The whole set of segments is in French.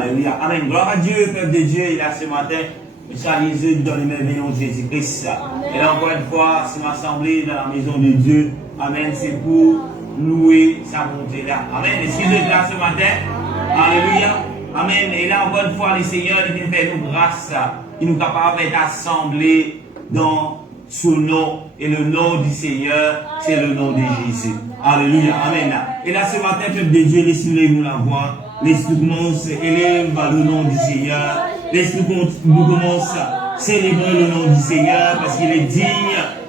Alléluia. Amen. Gloire à Dieu, peuple de Dieu. Il est là ce matin. Salut dans les merveilleux de Jésus-Christ. Et là encore une fois, c'est m'assembler dans la maison de Dieu. Amen. C'est pour louer sa bonté là. Amen. Excusez-moi là ce matin. Alléluia. Amen. Et là encore une fois, le Seigneur il vient faire nous grâce. Il nous capable d'être assemblés dans son nom. Et le nom du Seigneur, c'est le nom de Jésus. Alléluia. Amen. Et là ce matin, peuple de Dieu, laissez-nous la voix. Laissez-nous commence à élever le nom du Seigneur. Laissez-nous commence à célébrer le nom du Seigneur parce qu'il est digne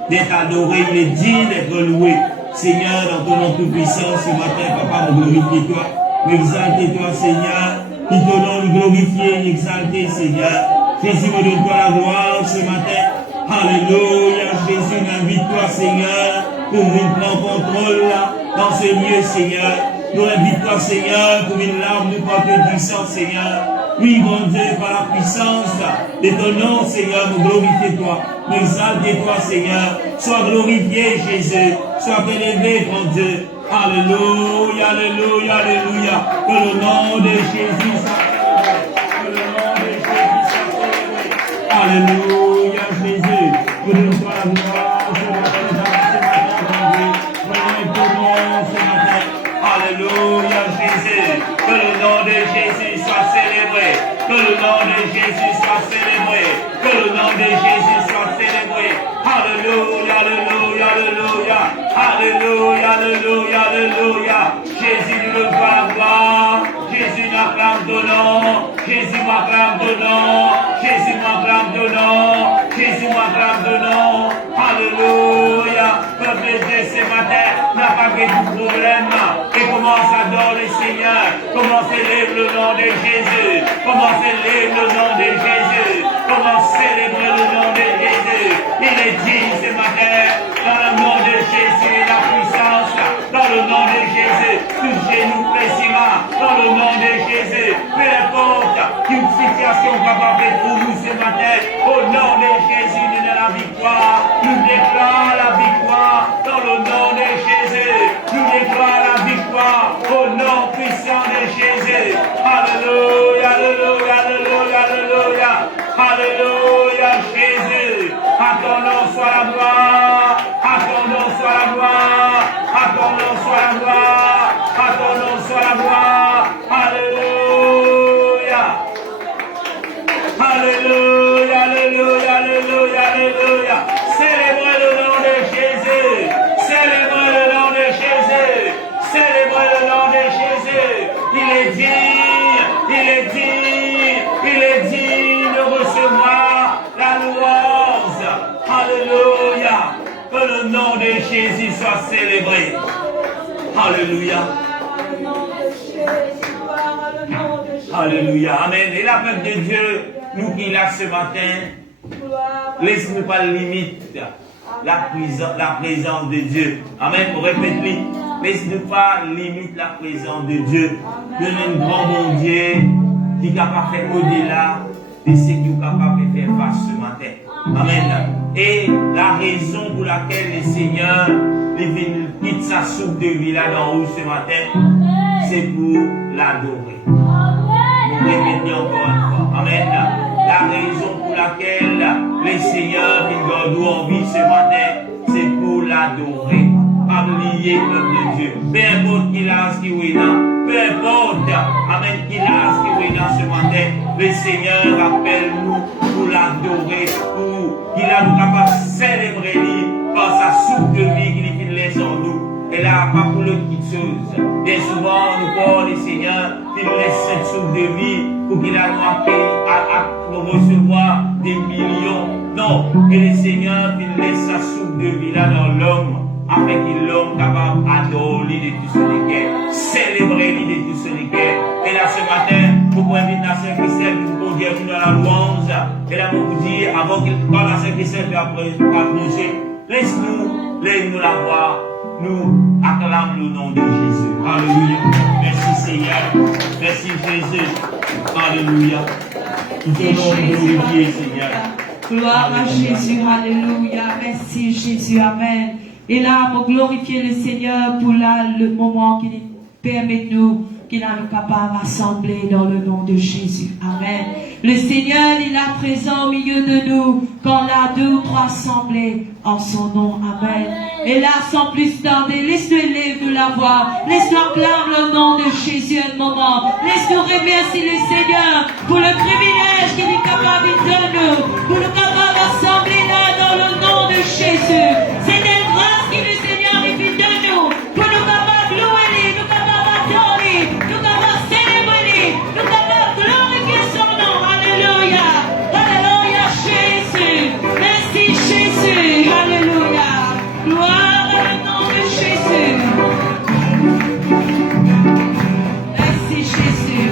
d'être adoré, il est digne d'être loué. Seigneur, dans ton nom tout-puissant, ce matin, Papa, nous glorifions toi. Nous exaltons toi, Seigneur. Nous t'honorons, nous glorifions, nous exaltons, Seigneur. Jésus, me donne toi la gloire ce matin. Alléluia, Jésus, invite-toi, Seigneur, pour venir prendre contrôle dans ce lieu, Seigneur. Nous invite-toi, Seigneur, pour une larme de porter du sang, Seigneur. Oui, mon Dieu, par la puissance de ton nom, Seigneur, nous glorifions toi. Nous exaltons toi, Seigneur. Sois glorifié, Jésus. Sois élevé, mon Dieu. Alléluia, alléluia, alléluia. Que le nom de Jésus soit célébré. Que le nom de Jésus soit célébré. Alléluia, Jésus. Que nous sois la gloire ce matin, Alléluia, Jésus. Que le nom de Jésus soit célébré. Que le nom de Jésus soit célébré. Que le nom de Jésus soit célébré. Alléluia, alléluia, alléluia. Alléluia, alléluia, alléluia. Jésus nous doit la gloire. Jésus m'acclame de nom. Jésus m'acclame de nom. Jésus m'acclame de nom. Jésus m'acclame de nom. Alléluia. Peuple de Dieu ce matin n'a pas que du problème. Et commence à adorer le Seigneur. Commence à élever le nom de Jésus. Commence à élever le nom de Jésus. Commence à célébrer le nom de Jésus. Il est digne ce matin. Dans le nom de Jésus, la puissance. Dans le nom de Jésus, tout genou fléchira. Dans le nom de Jésus, peu importe qu'une situation va faire pour nous ce matin. Au nom de Jésus, nous donne la victoire. Nous déclarons la victoire. Dans le nom de Jésus, nous déclarons la victoire. Au nom puissant de Jésus. Alléluia, alléluia, alléluia, alléluia. Alléluia, Jésus. À ton nom soit la gloire. À ton nom soit la gloire. À ton nom soit la gloire. À ton nom soit la gloire. Alléluia. Alléluia, alléluia, alléluia, alléluia. Célébrez le nom de Jésus. Célébrez le nom de Jésus. Célébrez le nom de Jésus. Il est digne, il est digne, il est digne de recevoir la louange. Alléluia. Que le nom de Jésus soit célébré. Alléluia. Alléluia. Amen. Et la peuple de Dieu, nous qui là ce matin, laisse-nous pas limite la présence de Dieu. Amen. Répète-le. Laisse-nous pas limite la présence de Dieu. Nous avons un grand bon Dieu qui est capable de faire au-delà de ce qu'il est capable de faire face ce matin. Amen. Et la raison pour laquelle le Seigneur quitte sa soupe de vie là dans haut ce matin, c'est pour l'adorer. Nous répétons encore une fois. Amen. La raison pour laquelle le Seigneur vient nous en vie ce matin, c'est pour l'adorer. Pas oublier le peuple de Dieu. Peu importe qu'il a ce qu'il est là. Peu importe. Amen. Qu'il a ce qu'il est là ce matin. Le Seigneur appelle nous pour l'adorer. Pour qu'il a nous capable de célébrer lui par sa soupe de vie qu'il laisse en nous. Et là, pas pour le petite chose. Bien souvent, nous parlons du Seigneur qui nous laisse cette soupe de vie pour qu'il a nous à recevoir des millions. Non. Et le Seigneur qui nous laisse sa soupe de vie là dans l'homme. Afin qu'il l'homme capable d'adorer de tout son cœur, célébrer de tout son cœur. Et là ce matin, pour inviter la Saint-Christelle pour dire dans la louange. Et là pour vous dire, avant qu'il parle la Saint-Christelle puis après approcher, laisse-nous la voir. Nous acclamons le nom de Jésus. Alléluia. Merci Seigneur. Merci Jésus. Alléluia. Nous te glorifier Seigneur. Gloire à Jésus. Alléluia. Merci Jésus. Amen. Et là, pour glorifier le Seigneur pour le moment qu'il Permets-nous qu'il nous capable rassembler dans le nom de Jésus. Amen. Le Seigneur, il est présent au milieu de nous quand là 2 ou 3 assemblés en son nom. Amen. Et là, sans plus tarder, laisse-nous élever la voix. Laisse-nous acclamer le nom de Jésus un moment. Laisse-nous remercier le Seigneur pour le privilège qu'il est capable de nous. Pour nous capable d'assembler là dans le nom de Jésus. C'est une grâce que le Seigneur est fait de nous. Pour nous capables de louer, nous capables d'adorer, nous capables de célébrer, nous capables de glorifier son nom. Alléluia. Alléluia, Jésus. Merci, Jésus. Alléluia. Gloire au nom de Jésus. Merci, Jésus.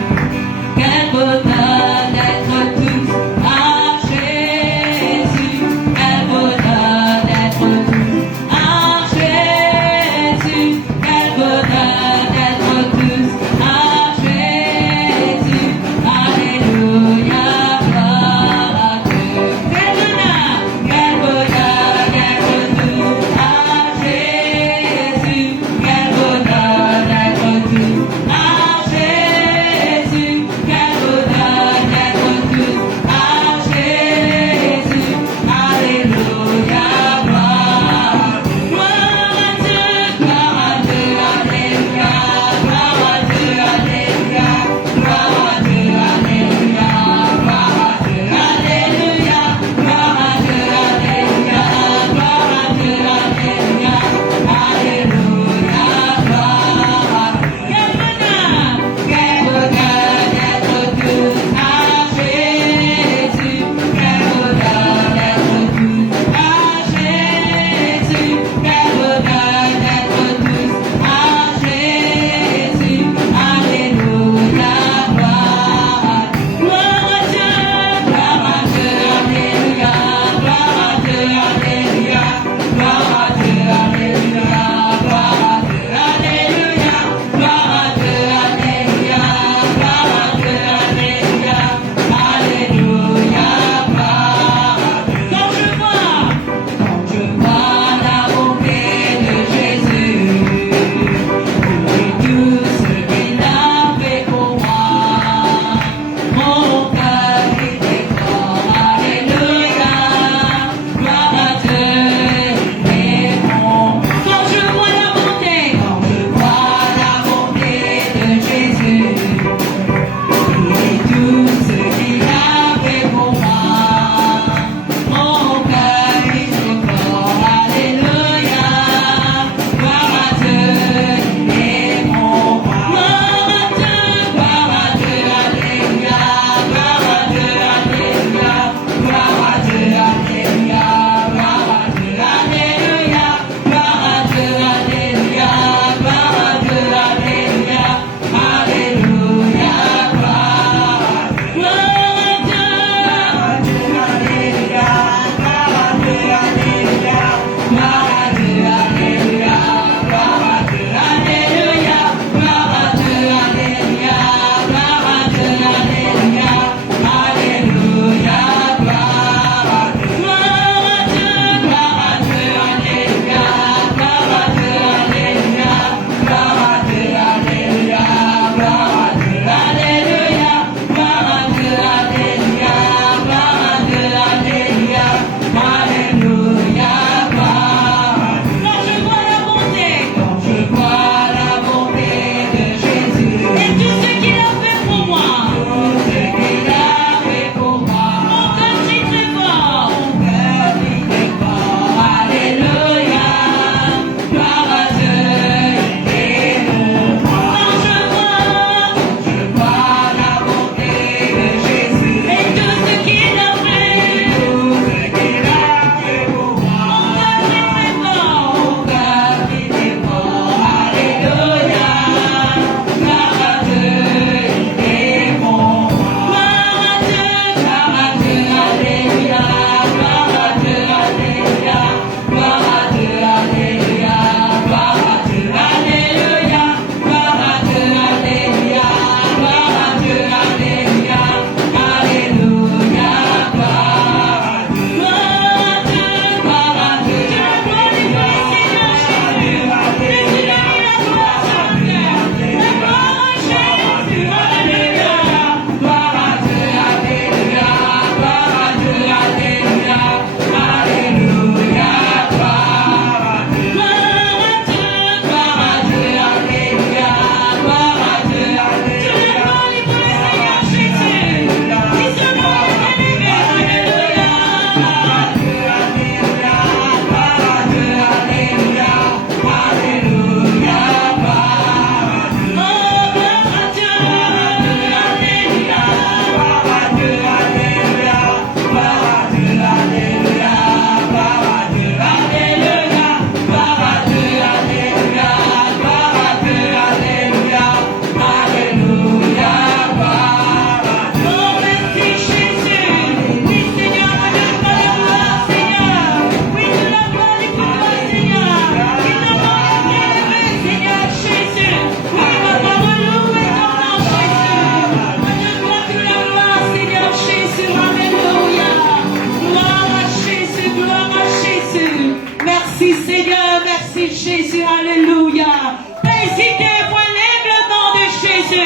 Quel bonheur d'être tous à Jésus.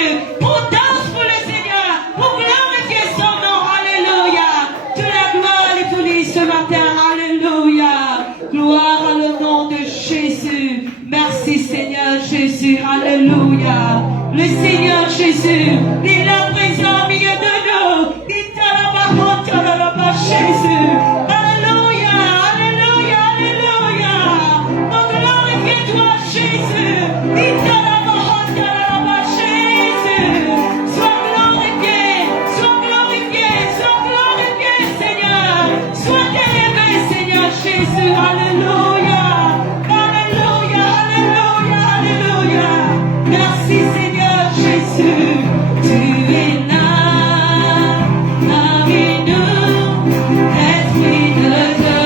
Jésus. On danse pour le Seigneur, pour glorifier son nom. Alléluia. Toute la gloire est pour lui ce matin. Alléluia. Gloire à le nom de Jésus. Merci Seigneur Jésus. Alléluia. Le Seigneur Jésus, il est là présent au milieu de nous. Il t'a la parole, t'a la parole, Jésus. Alléluia, alléluia, alléluia. On glorifie toi, Jésus. Il t'a la parole, t'a la parole, Jésus. Sois glorifié, Seigneur. Sois élevé, Seigneur Jésus. Alléluia, alléluia, alléluia, alléluia. Merci Seigneur Jésus, tu es là, parmi nous, Esprit de Dieu.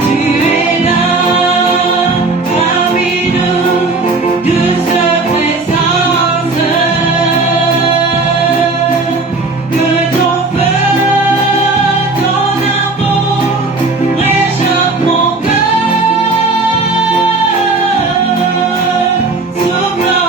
Tu es là, parmi nous, douce présence. Que ton feu, ton amour réchauffe mon cœur. Souffle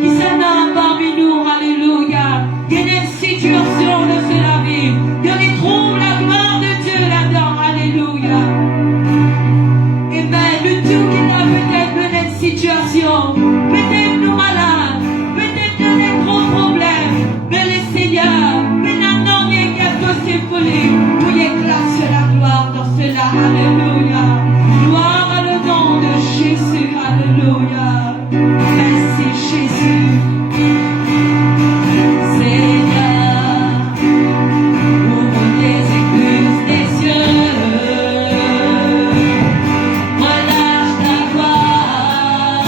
qui s'en a parmi nous, alléluia. Il y a des situations de la vie, il y a des troubles, la gloire de Dieu là-dedans, alléluia. Et bien, le tout qu'il a peut-être une situation, peut-être nous malades, peut-être des gros problèmes, mais le Seigneur, maintenant, il y a quelque chose pour lui, pour y éclater la gloire dans cela, alléluia. Gloire à le nom de Jésus, alléluia. Merci Jésus. Seigneur, ouvre les écluses des cieux, relâche ta gloire.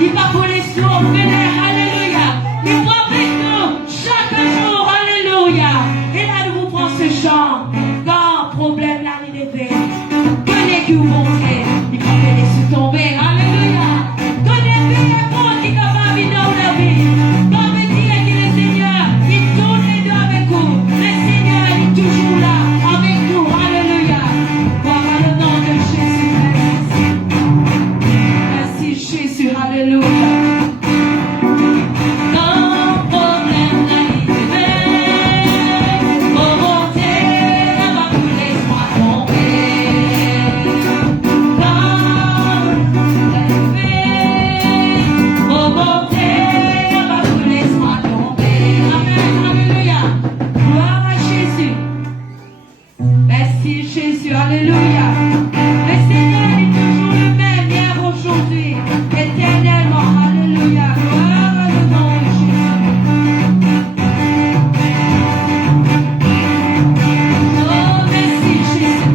Il va pour les orphelins. Alléluia. Il va avec nous chaque jour. Alléluia. Et là, nous vous prenons ce chant. Quand problème là, il est fait. Que les qui vous montrent. Il va les laisser tomber. Alléluia. Que les filles et comptes qui sont pas venus dans la vie. Quand vous dites que le Seigneur, il tourne les deux avec vous. Le Seigneur, il est toujours là avec nous. Alléluia. Gloire à le nom de Jésus. Merci Jésus. Alléluia. Jésus, alléluia. Le Seigneur est toujours le même hier, aujourd'hui, éternellement, alléluia. Gloire à le nom de Jésus. Oh, merci Jésus.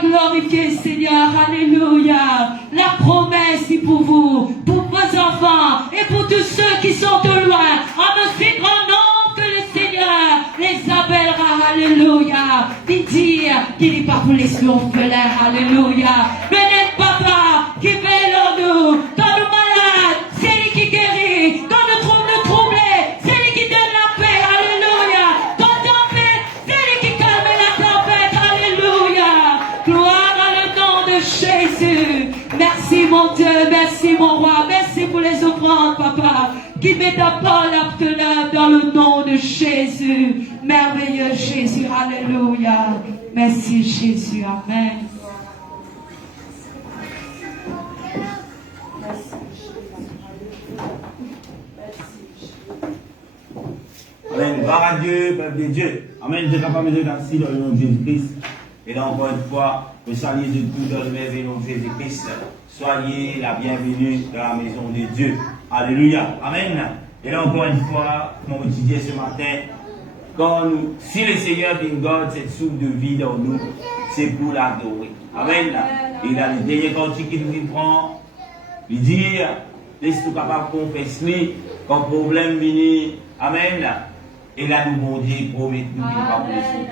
glorifié, Seigneur. Alléluia. La promesse est pour vous, pour vos enfants et pour tous ceux qui sont au loin. En aussi grand nom que le Seigneur les appellera. Alléluia. Et dire qu'il n'est pas pour les orphelins. Alléluia. Mais n'êtes pas Merci mon Dieu, merci mon roi, merci pour les offrandes, papa, qui mettent à part l'abteneur dans le nom de Jésus. Merveilleux Jésus, alléluia. Merci Jésus, amen. Amen. Gloire à Dieu, peuple de Dieu. Amen. Je suis capable de merci dans le nom de Jésus-Christ. Et là, encore une fois, je salue de tout dans le merveilleux nom de Jésus-Christ. Soyez la bienvenue dans la maison de Dieu. Alléluia. Amen. Et là, encore une fois, comme on disait ce matin, si le Seigneur garde cette soupe de vie dans nous, c'est pour l'adorer. Amen. Et là, le dernier cantique qu'il nous prend, il dit, laisse-nous capable de confesser quand problème vient. Amen. Et là, nous, bon Dieu, promet nous qu'il va vous laisser.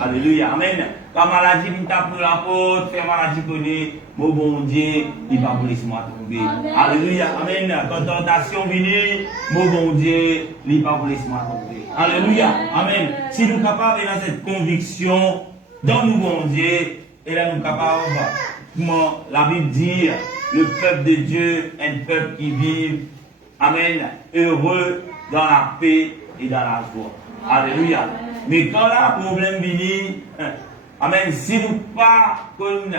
Alléluia. Amen. Quand maladie vient taper la porte, faire maladie connaît, mon bon Dieu, il va vous laisser moi tomber. Alléluia. Amen. Quand tentation vient, mon bon Dieu, il va vous laisser moi tomber. Alléluia. Amen. Si nous sommes capables de cette conviction dans nous, bon Dieu, et là, nous sommes capables, comment la Bible dit, le peuple de Dieu est un peuple qui vit, amen, heureux dans la paix et dans la joie. Alléluia. Mais quand le problème vient, amen, si nous pas comme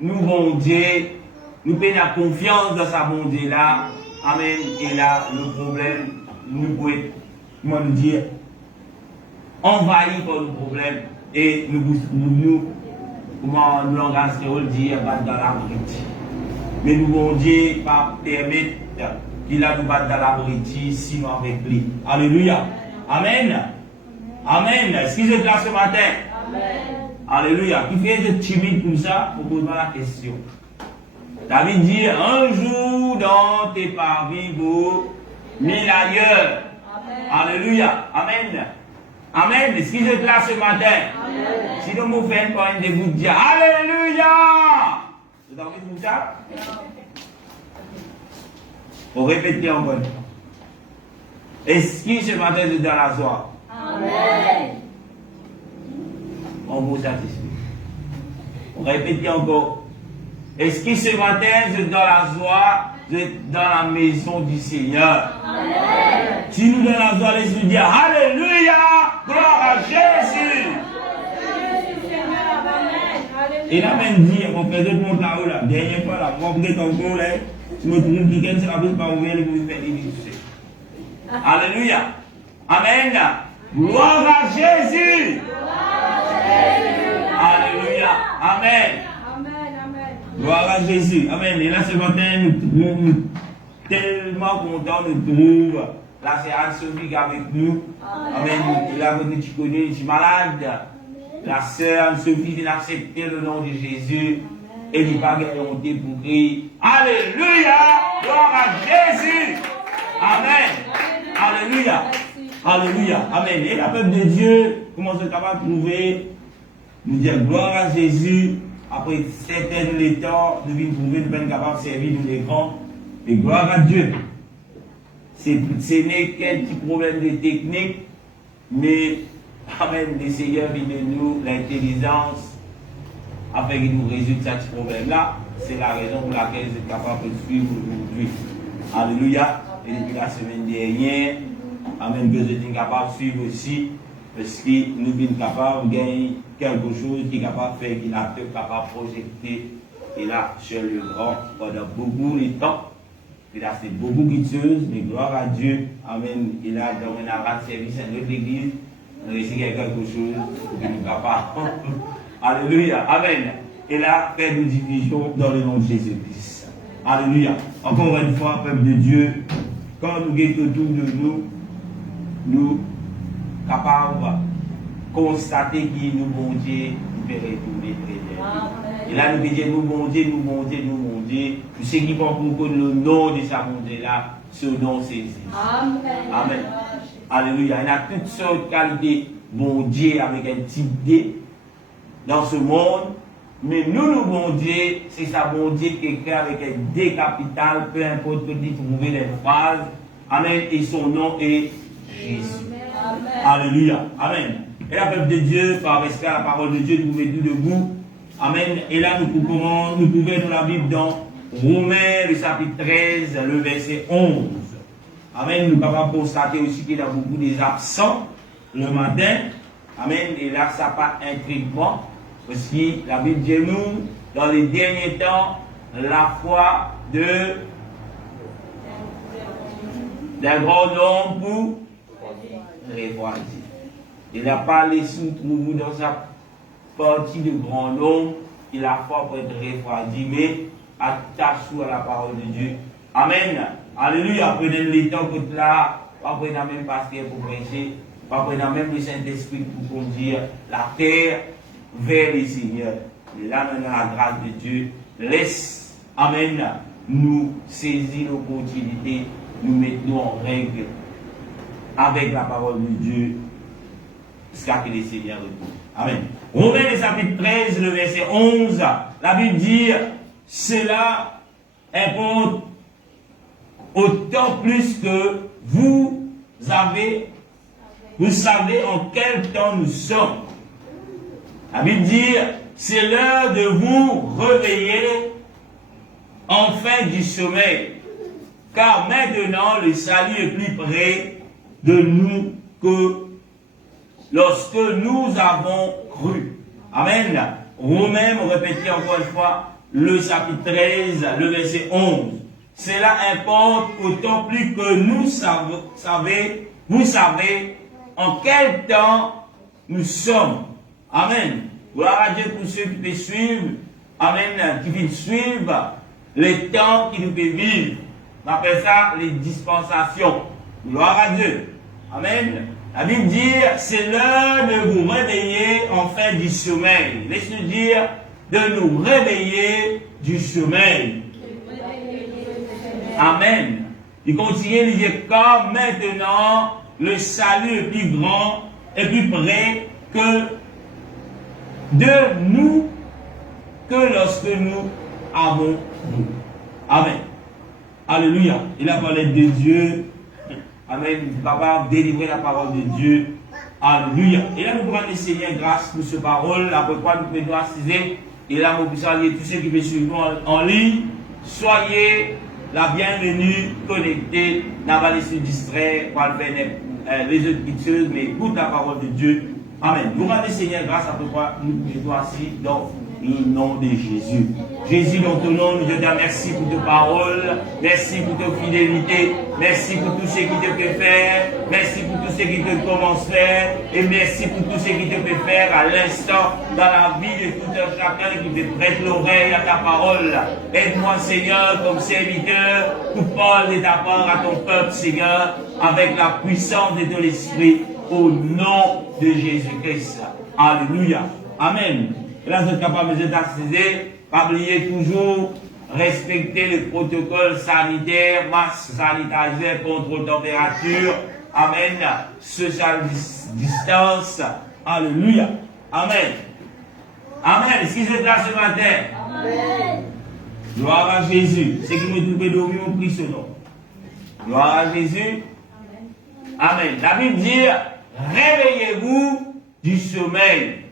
nous, bon Dieu, nous payons la confiance dans sa bonté là, amen, et là, le problème, nous pouvons, comment nous dire, envahi par le problème, et comment nous l'engagerons dire, dans la vérité. Mais nous, bon Dieu, pas permettre qu'il a nous battre dans la vérité, sinon avec lui. Alléluia. Amen. Amen. Excusez-moi ce matin. Amen. Alléluia. Qui fait de timide comme ça pour poser la question. David dit, un jour dans tes parvis, vous, mille ailleurs. Amen. Alléluia. Amen. Amen. Excusez-moi ce matin. Amen. Si nous vous faites pas un de vous dire, Alléluia. Vous avez vu ça? Pour répéter encore. Est-ce que ce matin vous êtes dans la joie? Amen. On vous satisfait. On répète encore. Est-ce que ce matin vous êtes dans la joie? Vous êtes dans la maison du Seigneur. Amen. Si nous dans la joie, laissez-nous dire Alléluia, gloire à Jésus. Et là, même dit, on fait d'autres mondes là-haut, la dernière fois, là, moi, vous êtes encore là, je me trouve qui c'est la bouche pas ouverte, vous faites des Alléluia. Amen. Gloire à Jésus. Alléluia. Amen. Gloire à Jésus. Amen. Et là, ce matin, nous sommes tellement contents de nous trouver. Là, c'est Anne-Sophie qui est avec nous. Amen. Et là, tu connais, je suis malade. La sœur Anne-Sophie vient accepter le nom de Jésus. Et il va gagner honte pour crier. Alléluia. Gloire à Jésus. Amen. Alléluia. Alléluia. Amen. Et la peuple de Dieu, comment c'est capable de trouver, nous dire gloire à Jésus. Après certains temps, nous venons trouver, nous sommes capables de servir nous les grands. Et gloire à Dieu. Ce n'est qu'un petit problème de technique, mais amen, le Seigneur vient de nous l'intelligence afin qu'il nous résoudre ce problème-là. C'est la raison pour laquelle je suis capable de suivre aujourd'hui. Alléluia. Et depuis la semaine dernière, amen, que je suis capable de suivre aussi, parce que nous sommes capables de gagner quelque chose qui est capable de faire, qui n'a pas capable de projeter, et là, sur le grand, pendant beaucoup de temps. Et là, c'est beaucoup de choses, mais gloire à Dieu. Amen. Et là, dans un arrêt de service à notre église, on a essayé quelque chose pour que nous capables. Alléluia. Amen. Et là, faire une division dans le nom de Jésus-Christ. Alléluia. Encore une fois, peuple de Dieu, quand nous sommes autour de nous, nous capables de constater que nous, bon Dieu, nous pouvons retourner très bien. Et là, nous disons, nous, bon Dieu, nous, bon Dieu, nous, bon Dieu. Tout ce qui va pour le nom de sa bonté là, ce nom c'est Jésus. Amen. Amen. Alléluia. Il y a toutes sortes de qualités, bon Dieu, avec un type D dans ce monde. Mais nous, bon Dieu, c'est sa bon Dieu qui écrit avec un D capital, peu importe que vous trouvez les phrases. Amen. Et son nom est Jésus. Amen. Alléluia. Amen. Et la peuple de Dieu, par respect à la parole de Dieu, nous pouvons tout debout. Amen. Et là, nous pouvons dans la Bible dans Romains, le chapitre 13, le verset 11. Amen. Nous pouvons constater aussi qu'il y a beaucoup des absents le matin. Amen. Et là, ça pas intriguement. Parce que la Bible dit nous, dans les derniers temps, la foi d'un grand homme pour refroidir. Il a parlé sous nous dans sa partie de grand homme, il a foi pour être refroidi, mais attache-vous à la parole de Dieu. Amen. Alléluia. Prenez le temps que là, pas prenez même pasteur pour prêcher, pas prenez même le Saint-Esprit pour conduire la terre vers le Seigneur. Et là, maintenant, la grâce de Dieu laisse, amen, nous saisir l'opportunité, nous mettons en règle avec la parole de Dieu jusqu'à ce que le Seigneur retourne. Amen. Romains, le chapitre 13, le verset 11, la Bible dit, cela importe autant plus que vous savez en quel temps nous sommes. La Bible dit, c'est l'heure de vous réveiller enfin du sommeil, car maintenant le salut est plus près de nous que lorsque nous avons cru. Amen. Romains, vous répétez encore une fois, le chapitre 13, le verset 11. Cela importe autant plus que vous savez en quel temps nous sommes. Amen. Gloire à Dieu pour ceux qui peuvent suivre. Amen. Qui viennent suivre les temps qui nous peuvent vivre. On appelle ça les dispensations. Gloire à Dieu. Amen. La Bible dit, c'est l'heure de vous réveiller enfin du sommeil. Laisse-nous dire, de nous réveiller du sommeil. Amen. Il continue, il dit, car maintenant, le salut est plus grand et plus près que de nous que lorsque nous avons cru. Amen. Alléluia. Il a parlé de Dieu. Amen. Papa, délivrer la parole de Dieu. Alléluia. Et là, nous prenons le Seigneur grâce pour cette parole. Après quoi, nous pouvons assister. Et là, nous pouvons saluer tous ceux qui veulent suivre nous en ligne. Soyez la bienvenue, connectés. N'a pas laissé distraire par les autres petites, mais écoute la parole de Dieu. Amen. Nous rendons le Seigneur grâce à toi. Nous mettons assis dans le nom de Jésus. Jésus, dans ton nom, nous te disons merci pour tes paroles. Merci pour ta fidélité. Merci pour tout ce qui te peut faire. Merci pour tout ce qui te commence à faire. Et merci pour tout ce qui te peut faire à l'instant dans la vie de tout un chacun qui te prête l'oreille à ta parole. Aide-moi, Seigneur, comme serviteur, pour parler de ta part à ton peuple, Seigneur, avec la puissance de ton esprit. Au nom de Jésus-Christ. Alléluia. Amen. Et là, vous êtes capable de d'assister. Pas oublier toujours, respecter le protocole sanitaire, masque sanitaire, contrôle température. Amen. Social distance. Alléluia. Amen. Amen. Est-ce qu'ils sont là ce matin? Amen. Gloire à Jésus. C'est qui me trouvent dormir, on prie ce nom. Gloire à Jésus. Amen. La Bible dit, réveillez-vous du sommeil.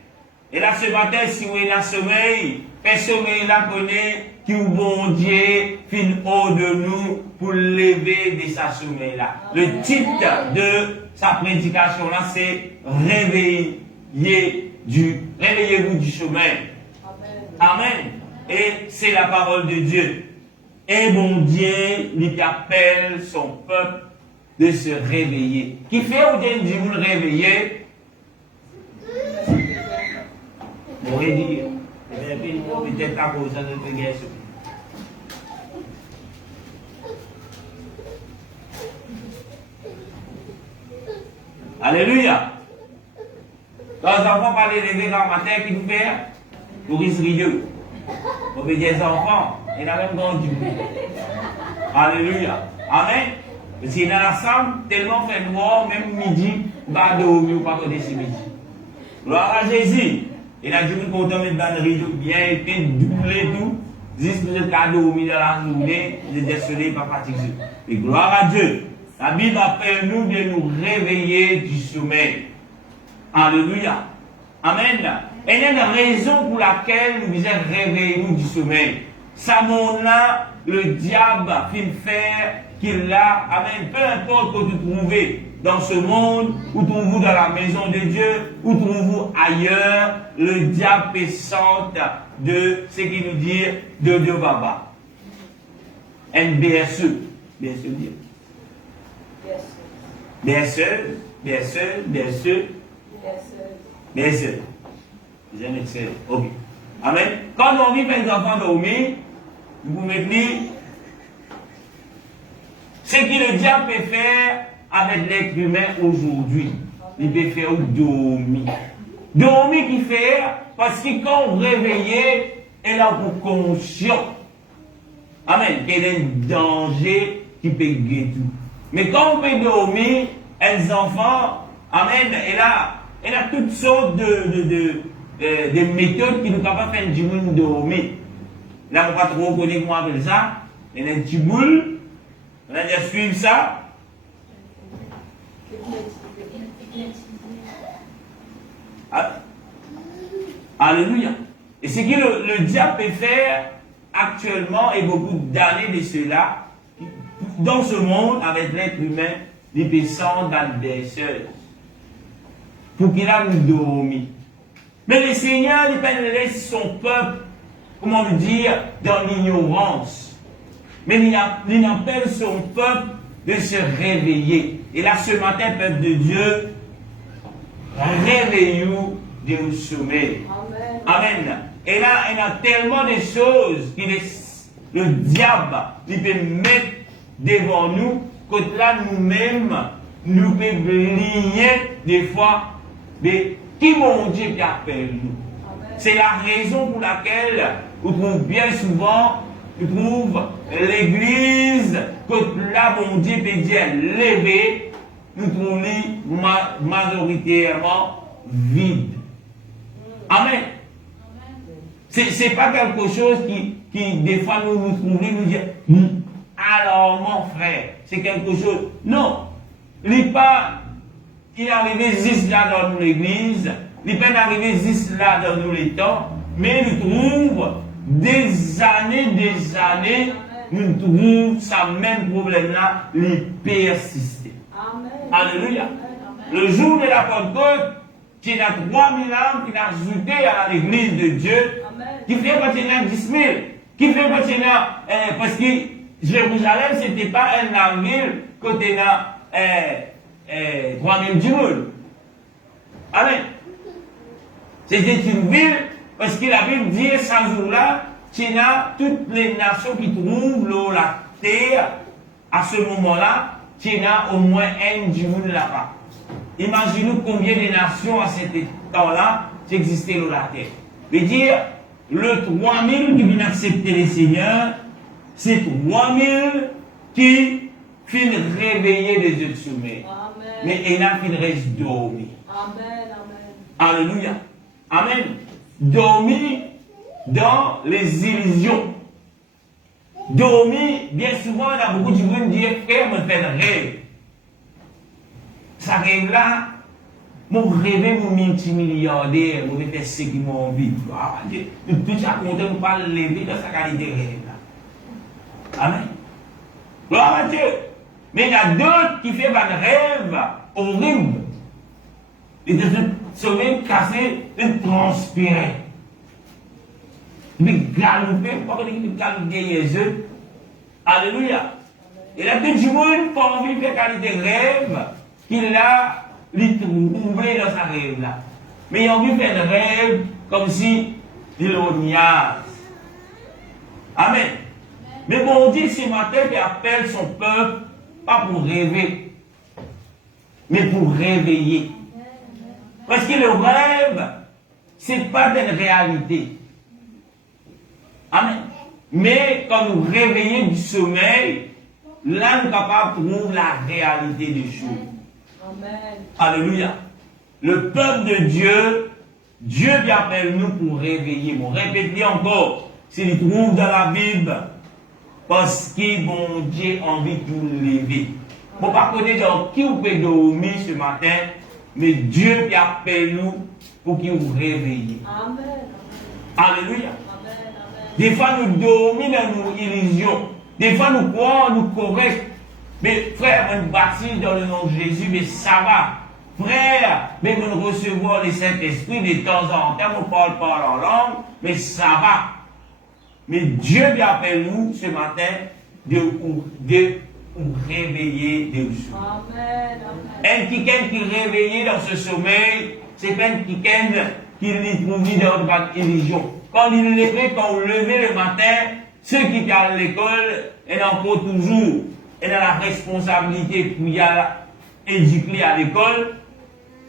Et là, ce matin, si vous êtes dans le sommeil, personne là connaît qui vous bon Dieu fin haut de nous pour lever de sa sommeil là. Le titre de sa prédication là, c'est réveillez-vous du sommeil. Amen. Et c'est la parole de Dieu. Et bon Dieu, il appelle son peuple de se réveiller. Qui fait ou bien dit vous le réveiller? Vous pourrez dire, peut-être à cause de notre guerre. Alléluia. Quand les enfants parlent de l'éveil dans le matin, qui nous fait? Pour risquer Dieu. Pour des enfants, il a même grandi. Alléluia. Amen. Parce qu'il y a ensemble, tellement fait noir, même midi, pas dormir ou pas connaître ce midi. Gloire à Jésus. Il a dit qu'on tombe dans le rideau bien été doublé tout. Juste que vous êtes à dormir dans la journée, vous êtes désolé, pas fatigué. Et gloire à Dieu. La Bible appelle nous de nous réveiller du sommeil. Alléluia. Amen. Et il y a une raison pour laquelle nous disons réveillez-nous du sommeil. ça monde-là, le diable finit faire qu'il a, amen, peu importe que tu trouves dans ce monde, ou trouvez-vous dans la maison de Dieu, ou trouvez-vous ailleurs, le diable peut sortir de ce qui nous dit de Dieu Baba. NBSE, BSE dire. BSE. J'aime excellent. Ok. Amen. Quand on vit par les enfants dormir, vous mettez ce que le diable peut faire avec l'être humain aujourd'hui. Il peut faire dormir. Dormir qui fait, parce que quand on réveille, elle a pour conscient. Amen. Qu'il y a un danger qui peut guérir tout. Mais quand on peut dormir, les enfants, amen, elle a toutes sortes de méthodes qui nous capables de faire du monde dormir. Là, on ne va pas trop connaître comment on appelle ça. Il y a un petit boule. On a déjà suivi ça. Alléluia. Et ce que le diable peut faire actuellement et beaucoup d'années de cela, dans ce monde, avec l'être humain, il peut descendre dans des seuils pour qu'il a nous dormir. Mais le Seigneur, il peut laisser son peuple, comment le dire, dans l'ignorance. Mais il appelle son peuple de se réveiller. Et là, ce matin, peuple de Dieu, réveillez-vous du sommeil. Amen. Et là, il y a tellement de choses que le diable il peut mettre devant nous, que là, nous-mêmes, nous pouvons lier des fois de qui mon Dieu qui appelle nous. C'est la raison pour laquelle vous trouvez bien souvent, vous trouvez l'église, que là, mon Dieu peut dire lever, nous trouvons majoritairement vide. Amen. C'est pas quelque chose qui des fois nous trouvons, nous dire, alors mon frère, c'est quelque chose. Non. Il est arrivé juste là dans l'église, il n'est pas arrivé juste là dans nous les temps, mais nous trouvons des années, nous trouvons ce même problème-là, il persiste. Alléluia. Le jour de la Pentecôte, il y a 3000 âmes qui ont ajouté à l'église de Dieu, qui fait partie de 10 000, qui fait partie de... parce que Jérusalem, ce n'était pas une ville côté de 3000 du monde. Amen. C'était une ville, parce que la Bible dit, ce jour-là, il y a toutes les nations qui trouvent la terre, à ce moment-là, il y a au moins un du monde là-bas. Imaginez combien de nations à cet temps-là qui existaient sur la terre. Je veux dire, le 3000 qui viennent accepter les seigneurs, c'est 3000 qui finissent réveiller des yeux de sommeil. Mais il y en a qui restent dormir. Amen. Alléluia. Amen. Dormir dans les illusions. Dormir, bien souvent, il y a beaucoup de gens qui disent, frère, me fait un rêve. Ça rêve là, mon rêve, mon multimilliardaire, mon fait ce qui m'ont envie. Tout ça, on ne peut pas lever dans sa qualité de rêve là. Amen. Gloire à Dieu. Mais il y a d'autres qui font un rêve horrible. Et de se même cassé, de transpirer. De galoper, pas de galoper les yeux. Alléluia. Et là, tout le monde n'a pas envie de faire qualité de rêve qu'il a trouvé dans sa rêve là. Mais il a envie de faire un rêve comme si il l'oniase. Amen. Mais bon Dieu, ce matin, il appelle son peuple, pas pour rêver, mais pour réveiller. Parce que le rêve, ce n'est pas une réalité. Amen. Mais quand nous réveillons du sommeil, là, nous sommes capables de trouver la réalité des choses. Amen. Alléluia. Le peuple de Dieu, Dieu qui appelle nous pour réveiller. Bon, répétez encore, s'il trouve dans la Bible, parce que bon Dieu a envie de nous lever. Bon, pas connaître dans qui vous pouvez dormir ce matin, mais Dieu qui appelle nous pour qu'il vous réveille. Amen. Alléluia. Amen. Des fois, nous dormons dans nos illusions. Des fois, nous croyons, nous corrects. Mais frère, on baptise dans le nom de Jésus, mais ça va. Frère, mais nous recevons le Saint-Esprit de temps en temps, on parle pas en langue, mais ça va. Mais Dieu vient appelle nous ce matin de réveiller de sommeil. Amen. Un quelqu'un qui est réveillé dans ce sommeil, c'est pas un quelqu'un qui est trouvé dans une religion. Quand il levait, quand on levait le matin, ceux qui viennent à l'école, ils en font toujours. Ils ont la responsabilité pour y aller éduquer à l'école.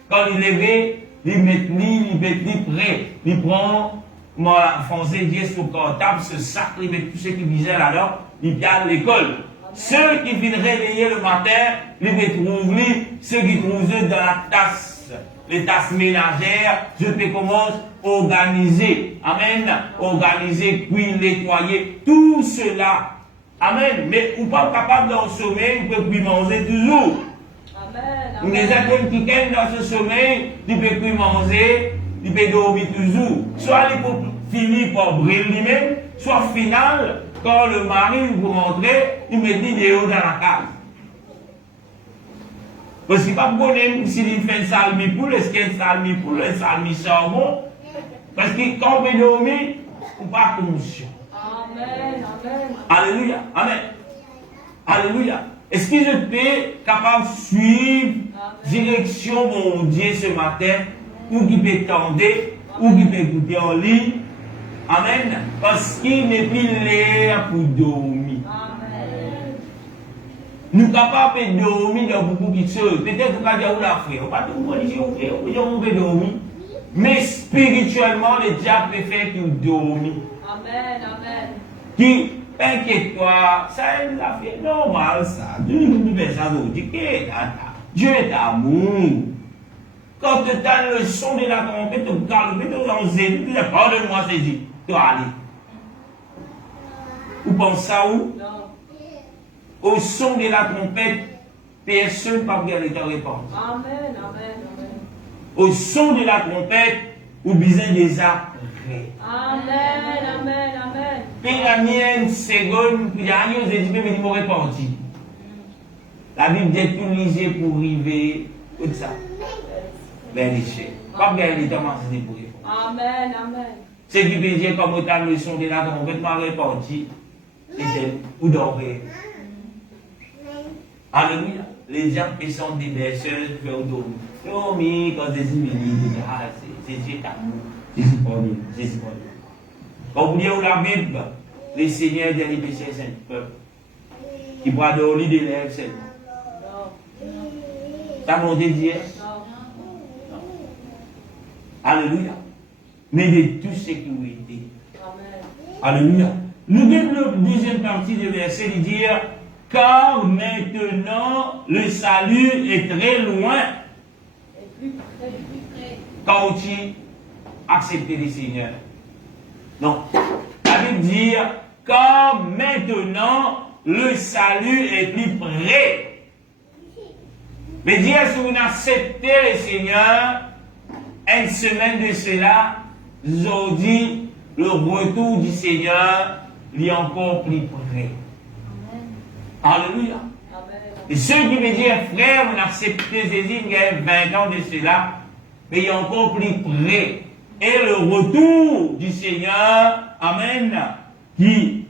Quand il levait, il met prêt. Il prend, comment en français dit, son portable, ce sac, il met tout ce qui visait là-dedans, il vient à l'école. Ceux qui viennent réveiller le matin, ils me trouvent, ceux qui trouvent dans la tasse, les tasses ménagères, je peux commencer à organiser. Amen. Organiser, cuire, nettoyer, tout cela. Amen. Mais ou pas capable d'en sommeil, il peut plus manger toujours. Amen. Les êtres qui viennent dans ce sommeil, il peut plus manger, il peut dormir toujours. Soit il peut finir par brûler lui-même, soit final, quand le mari vous rentrez, il met des hauts dans la case. Parce qu'il ne pas connaître s'il fait une salmi poule, est-ce qu'il y a une salmi poule, une salmi charbon. Parce que quand on peut dormir, on n'est pas conscient. Amen. Amen. Alléluia. Amen. Alléluia. Est-ce que je peux capable de suivre direction mon Dieu ce matin, ou qui peut tendre, ou qui peut écouter en ligne? Amen. Parce qu'il n'est plus l'air pour dormir. Amen. Nous sommes capables de dormir dans beaucoup de choses. Peut-être qu'on va dire où la frère. On va dire on peut dormir. Mais spirituellement, le diable préfère qu'il dormir. Amen. Amen. Qui, inquiète-toi, ça est la vie normale, ça. Dieu est amour. Quand tu as le son de la trompette, tu calmes, tu es en zèle, tu dis, pardonne-moi, Jésus. Tu vas aller. Vous pensez ça où? Non. Au son de la trompette, personne ne peut pas regarder ta réponse. Amen. Amen. Amen. Au son de la trompette, vous besoin des arrêts. Amen. Amen. Amen. Puis la mienne, seconde, puis la mienne, vous avez dit, mais il m'aurait parti. La Bible dit tout lisé pour arriver, tout ça. Ben, les chèques. Pas bien les temps, c'est pour répondre. Amen. Amen. Ce qui veut dire, comme autant le son de la trompette, m'a réparti, c'était ou dormir. Alléluia. Les gens qui sont des berceuses veulent dormir. Dormir quand des immédiats, ah, c'est amour. Jésus pardonne. Jésus pardonne. Quand vous dites où la Bible, les seigneurs de l'épicé saint peuple, qui pourra dormir de l'air seulement. Ça m'a dit non. Alléluia. Mais de toute sécurité. Amen. Alléluia. Nous avons la deuxième partie du verset qui dit car maintenant le salut est très loin. Quand tu acceptes le Seigneur. Non. La Bible dit car maintenant le salut est plus près. Mais dire si vous acceptez le Seigneur, une semaine de cela, nous avons dit le retour du Seigneur est encore plus près. Amen. Alléluia. Amen. Et ceux qui me disent, frère, on accepte Jésus il y a 20 ans de cela, mais il est encore plus près. Et le retour du Seigneur, Amen, qui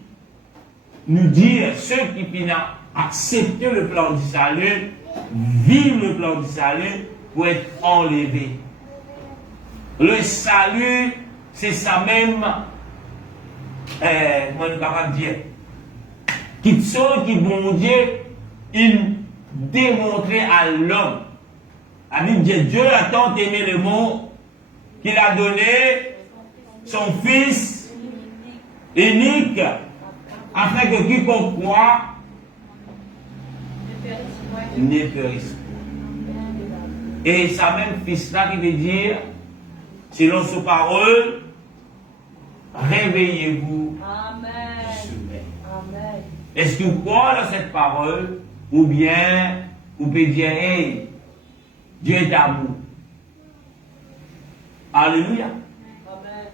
nous dit, ceux qui viennent accepter le plan du salut, vivre le plan du salut pour être enlevés. Le salut, c'est ça même, comment on est capable de dire, qui sont, qui bon Dieu, il démontrait à l'homme. La Bible dit, Dieu a tant aimé le monde qu'il a donné son Fils unique, afin que quiconque croit ne périsse pas. Et ça même Fils-là qui veut dire, selon sa parole, réveillez-vous. Amen. Amen. Est-ce que vous croyez dans cette parole, ou bien vous pouvez dire, hey, Dieu est amour. Alléluia. Amen.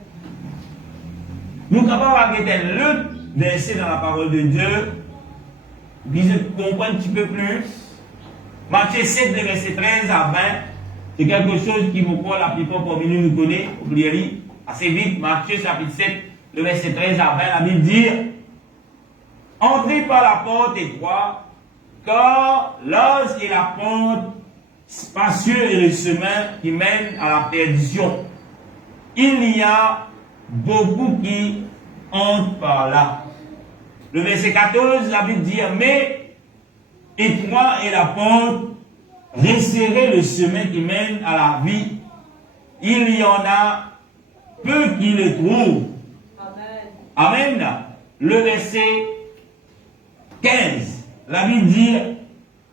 Nous sommes capables de l'autre verset dans la parole de Dieu, qui se comprend un petit peu plus. Matthieu 7, verset 13 à 20, c'est quelque chose qui vous croit la plupart parmi nous connaît. Vous pouvez lire assez vite. Matthieu chapitre 7, le verset 13 à 20, la Bible dit: entrez par la porte étroite, car large est la porte, spacieux est le chemin qui mène à la perdition. Il y a beaucoup qui entrent par là. Le verset 14, la Bible dit: mais étroit est la porte, resserré le chemin qui mène à la vie. Il y en a peu qui le trouvent. Amen. Amen. Le verset 15, la Bible dit: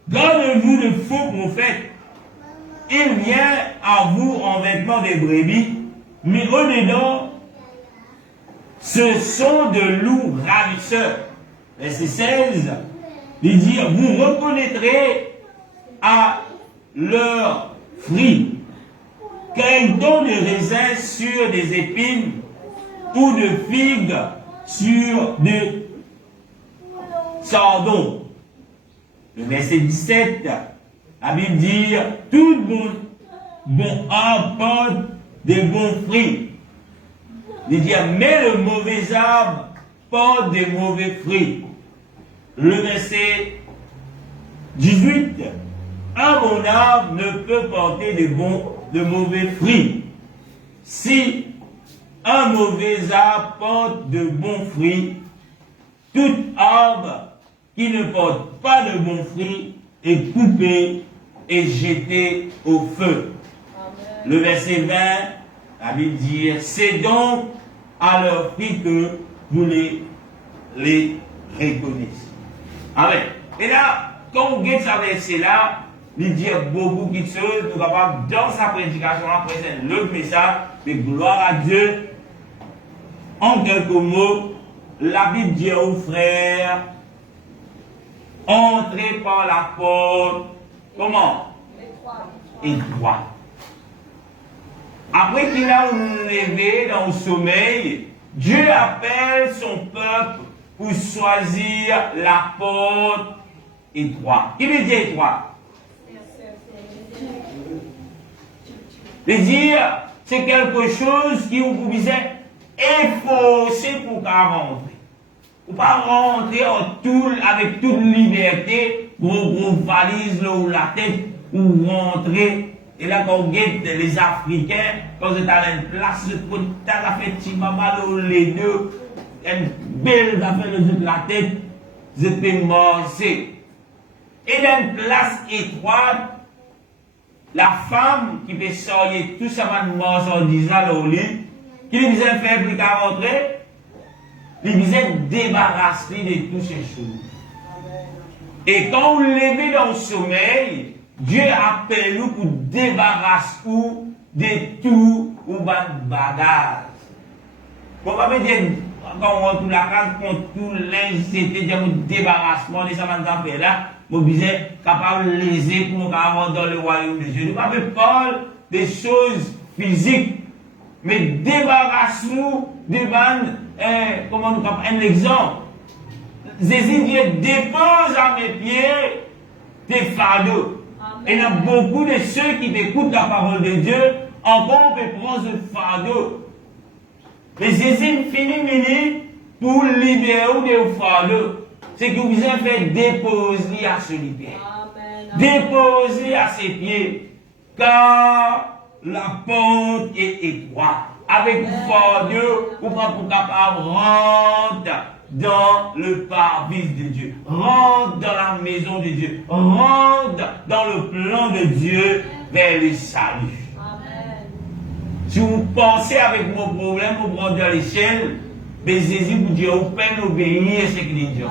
gardez-vous de faux prophètes. Il vient à vous en vêtements de brebis, mais au-dedans, ce sont de loups ravisseurs. Verset 16, il dit: vous reconnaîtrez à leurs fruits, quel don de raisin sur des épines, ou de figues sur des sardons. Le verset 17, la Bible dit: tout bon arbre porte des bons fruits. Il dit: mais le mauvais arbre porte des mauvais fruits. Le verset 18, un bon arbre ne peut porter de mauvais fruits. Si un mauvais arbre porte de bons fruits, tout arbre qui ne porte pas de bons fruits est coupé et jeté au feu. Amen. Le verset 20, la Bible dit: c'est donc à leur fruit que vous les reconnaissez. Amen. Et là, quand on regarde ce verset-là, il dit beaucoup de choses. Nous sommes capables, dans sa prédication, à présenter l'autre message, mais gloire à Dieu. En quelques mots, la Bible dit aux frères: entrez par la porte. Comment? Étroite. Après qu'il a levé dans le sommeil, Dieu appelle son peuple pour choisir la porte étroite. Qui veut dire étroite? veut dire, c'est quelque chose qui vous disait efforcer pour rentrer. Vous ne pas rentrer avec toute liberté, gros valise là où la tête, ou rentrer. Et là, quand on regarde les Africains, quand vous êtes à une place, vous avez fait petit maman les deux, une belle affaire de la tête, vous êtes morcé. Et dans une place étroite, la femme qui peut sortir tout ça de marchandises au lit, qui lui disait faire plus qu'à rentrer, lui disait débarrasser de toutes ces choses. Et quand vous levez dans le sommeil, Dieu appelle nous pour débarrasser nous de tout ou de bagage. Pour pas me dire, quand on rentre la case, contre tout l'incité, un débarrassement de ça affaires là, vous êtes capable de léser pour nous rentrer dans le royaume de Dieu. Nous ne parlons pas des choses physiques, mais débarrassons-nous de comment nous parlons, un exemple. Jésus dit, dépose à mes pieds tes fardeaux. Et il y a beaucoup de ceux qui écoutent la parole de Dieu, encore on peut prendre ce fardeau. Mais Jésus finit pour libérer des fardeaux. C'est que vous avez fait déposer à ce pied. Déposer à ses pieds. Car la porte est étroite. Avec fardeau, vous ne pouvez pas rentrer dans le parvis de Dieu. Rentre dans la maison de Dieu. Rentre dans le plan de Dieu vers le salut. Amen. Si vous pensez avec vos problèmes, vous prenez dans l'échelle, mais Jésus vous dit, vous pouvez obéir à ce qu'il dit.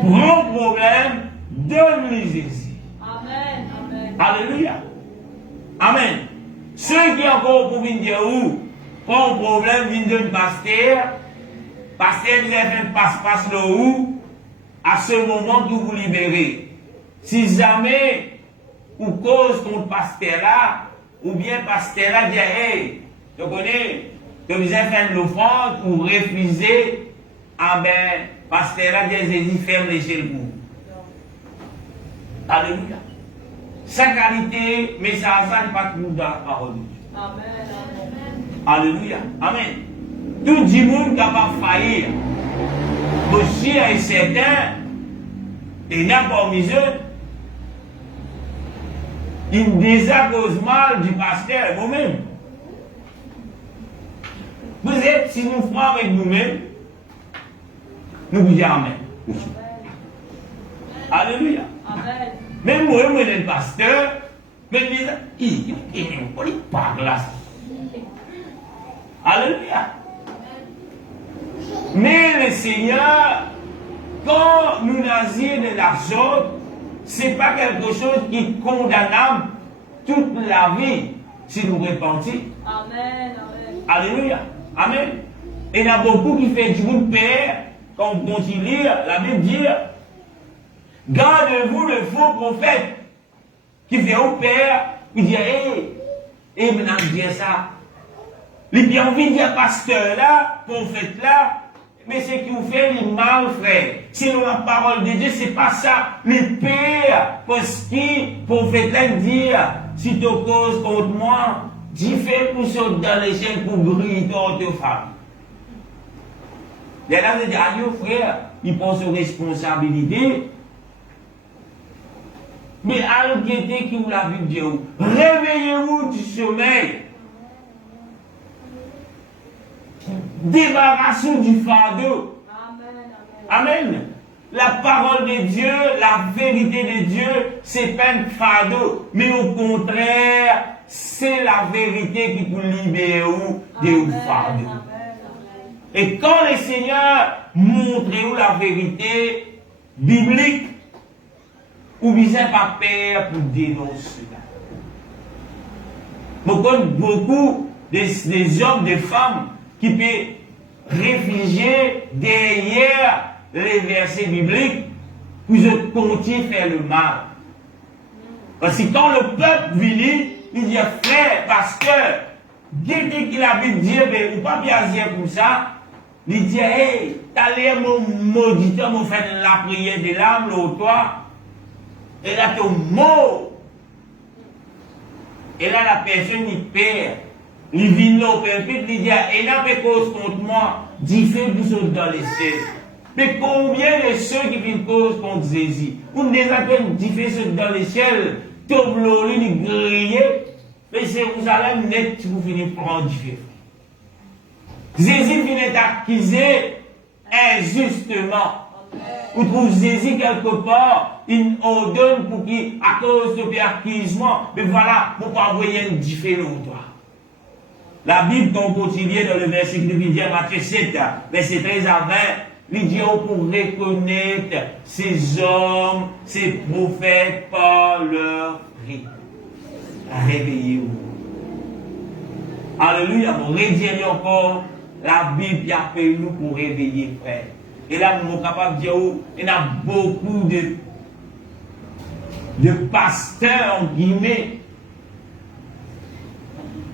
Prends problème, donne-lui Jésus. Amen. Amen. Alléluia. Amen. Ceux qui encore pour venir dire où, prends problème, viennent de pasteur. Pasteur, vous avez fait passe-passe le où, à ce moment que vous libérez. Si jamais, ou cause contre pasteur là, ou bien pasteur là dit, hey, tu connais, que vous avez fait l'offrande ou refusé, ah ben, pasteur là, Jésus ferme les chez vous. Alléluia. Sa qualité, mais ça n'est pas tout dans la parole de Dieu. Amen. Alléluia. Amen. Tout le monde capable de faillir. Aussi, est certain, et n'a pas mis eux, il désacuse mal du pasteur vous-même. Vous êtes, si nous ferons avec nous-mêmes, nous disons Amen. Alléluia. Amen. Même moi, je suis le pasteur, mais je dis, il parle là. Alléluia. Mais le Seigneur, quand nous nasons de la chose, ce n'est pas quelque chose qui est condamnable toute la vie si nous repentons. Amen. Alléluia. Amen. Et il y a beaucoup qui font du monde père, quand on continue à lire, la Bible dit, gardez-vous le faux prophète qui fait au père, il dit, maintenant je dis ça. Il a envie de dire pasteur là, prophète là, mais c'est qui vous fait le mal, frère. Sinon la parole de Dieu, c'est pas ça. Le père, parce que prophète là dit, si tu causes contre moi, j'y fais pour sauter dans les chaînes pour griller ton femme. Et là, je dis, adieu, frère, il prend ses responsabilités. Mais à l'objectif qui vous l'a vu dire, réveillez-vous du sommeil. Débarrassez-vous du fardeau. Amen. La parole de Dieu, la vérité de Dieu, c'est pas un fardeau. Mais au contraire, c'est la vérité qui vous libère de fardeau. Et quand le Seigneur montre la vérité biblique, ou bien pas peur pour dénoncer cela. Beaucoup des hommes, des femmes qui peuvent réfugier derrière les versets bibliques pour continuer à faire le mal. Parce que quand le peuple vient, il dit frère, pasteur, dès qu'il a Bible dit, ou pas bien dire comme ça, il dit, hey, t'as l'air mon mauditeur, mon fait la prière de l'âme, là, toi. Et là, ton mot. Et là, la personne, il perd. Il vient là au peuple, il dit, et là, fait cause contre moi, dit, fais vous autres dans les cieux. Mais combien de ceux qui viennent cause contre Jésus? Vous me dites, dit, fais ceux dans les cieux, tombe l'eau, il grille, mais c'est vous allez net, vous finissez prendre du feu. Jésus vient accuser injustement. Vous trouvez Jésus quelque part, il ordonne pour qu'il, à cause de l'acquisement, mais voilà, pour pas envoyer une différence. La Bible, quand on continue dans le verset qui dit, Matthieu 7, verset 13 à 20, il dit, pour reconnaître ces hommes, ces prophètes par leur fruit. Réveillez-vous. Alléluia, on redire encore, la Bible appelle nous pour réveiller, frère. Et là, nous sommes capables de dire, il y a beaucoup de pasteurs, en guillemets,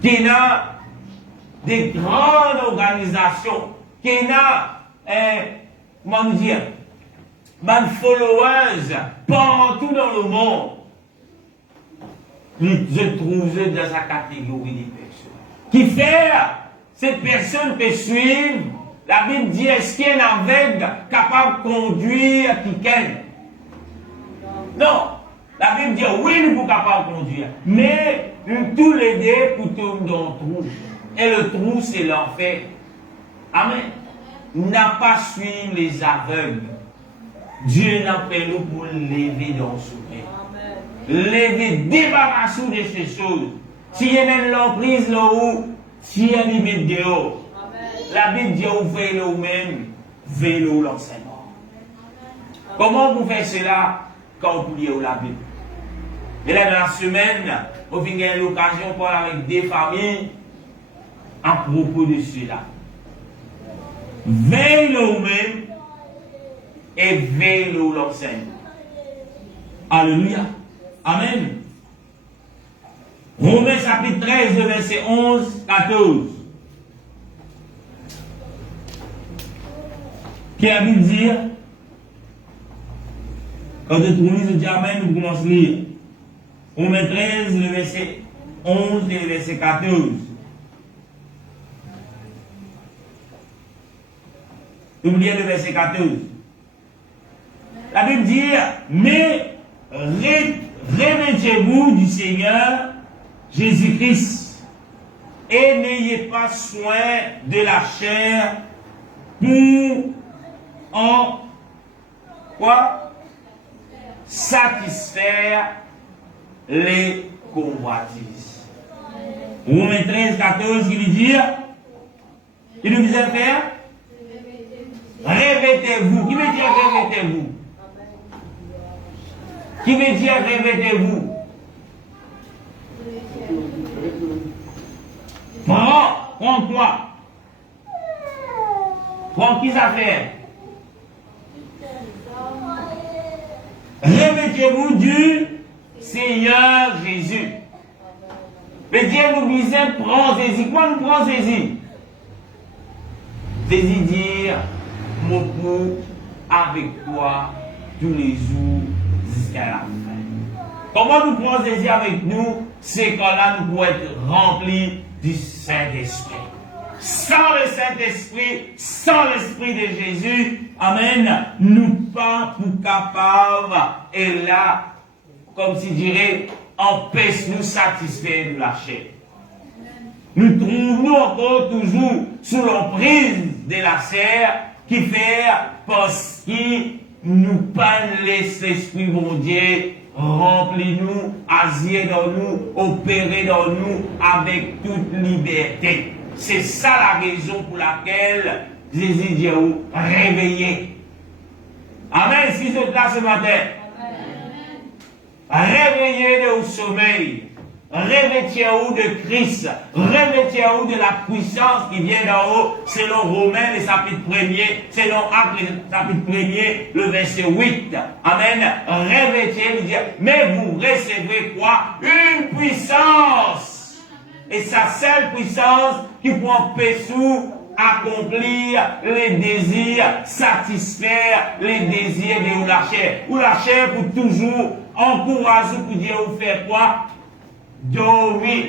qui ont des grandes organisations, qui ont, comment dire, des followers partout dans le monde. Je trouve dans sa catégorie de personnes. Qui fait, cette personne peut suivre. La Bible dit, est-ce qu'il y a un aveugle capable de conduire quelqu'un? Non. La Bible dit, oui, nous sommes capables de conduire. Mais nous tous les deux pour tomber dans le trou. Et le trou, c'est l'enfer. Amen. N'a pas suivi les aveugles. Dieu n'a pas nous pour lever dans le sommeil. Lever, débarrasser de ces choses. S'il y a une l'emprise là-haut, s'il y a une limite dehors. La Bible dit, ouvrez-le vous-même, veillez-le l'enseignement. Comment vous faites cela quand vous lisez la Bible? Et là, dans la semaine, vous avez l'occasion de parler avec des familles à propos de cela. Veillez-le vous-même et veillez-le l'enseignement. Alléluia. Amen. Romains chapitre 13, verset 11, 14. Qui a vu dire, quand tu lis le Amen, nous commençons à lire. Romains 13, le verset 11 et le verset 14. Oubliez le verset 14. La Bible dit, mais revêtez-vous du Seigneur Jésus-Christ et n'ayez pas soin de la chair pour en quoi satisfaire les convoitises. Romains 13, 14, il dit, il nous disait faire, revêtez-vous. Qui veut dire revêtez-vous? Qui veut dire revêtez-vous? Prends quoi? Prends qui ça fait? Revêtez-vous du Seigneur Jésus. Le Dieu nous disait, prends-y. Quoi nous prends-y? C'est dire, mon pour avec toi tous les jours jusqu'à la fin. Comment nous prends-y avec nous? C'est quand là nous pouvons être remplis du Saint-Esprit. Sans le Saint-Esprit, sans l'Esprit de Jésus, amen, nous pas pour capables, et là, comme si dirait, empêche nous satisfaire de la chair. Nous trouvons encore toujours sous l'emprise de la chair qui fait parce qu'il nous pas laisse l'Esprit mon Dieu remplis-nous, agir dans nous, opérer dans nous avec toute liberté. C'est ça la raison pour laquelle Jésus dit réveillez. Amen. Si vous êtes là ce matin, réveillez-vous au sommeil. Revêtez-vous de Christ. Revêtez-vous de la puissance qui vient d'en haut, selon Romains, le chapitre 1er, selon Actes, le chapitre 1er, le verset 8. Amen. Revêtez-vous, mais vous recevez quoi? Une puissance. Et sa seule puissance qui peut empêcher accomplir les désirs, satisfaire les désirs de la chair. Ou la chair pour toujours encourager pour dire vous faire quoi? Dormir.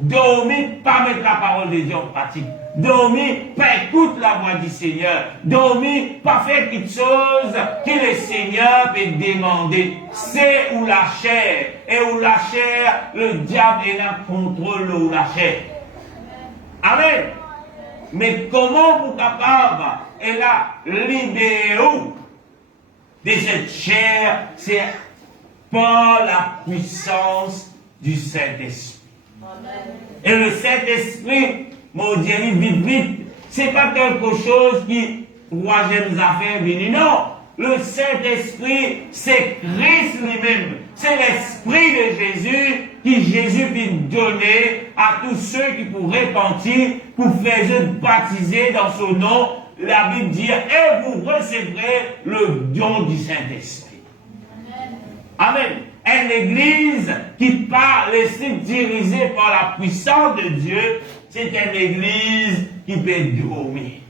Dormir, pas mettre la parole de Dieu en pratique. Dormir, pas écouter la voix du Seigneur. Dormir, pas faire quelque chose que le Seigneur peut demander. C'est où la chair. Et où la chair, le diable est là contrôle où la chair. Amen. Mais comment vous capable et là libérer de cette chair, c'est par la puissance du Saint-Esprit. Et le Saint-Esprit, mon Dieu, vite, c'est pas quelque chose qui, troisième affaire, venu, non. Le Saint-Esprit, c'est Christ lui-même. C'est l'Esprit de Jésus qui Jésus vient donner à tous ceux qui pourraient repentir, pour faire baptiser dans son nom. La Bible dit, et vous recevrez le don du Saint-Esprit. Amen. Une église qui parle et c'est dirigée par la puissance de Dieu, c'est une église qui peut dormir.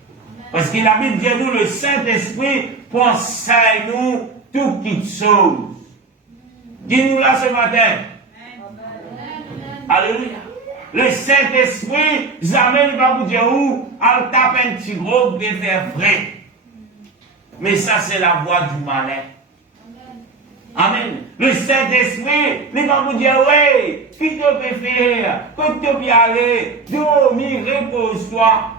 Parce que la Bible dit nous, le Saint-Esprit pense à nous toutes petites choses. Dis-nous là ce matin. Alléluia. Le Saint-Esprit, jamais il va vous dire où, elle tape un petit gros pour faire vrai. Mais ça, c'est la voix du malin. Amen. Le Saint-Esprit, il va vous dire, oui, qui te peut faire, que tu peux aller, dormir, repose-toi.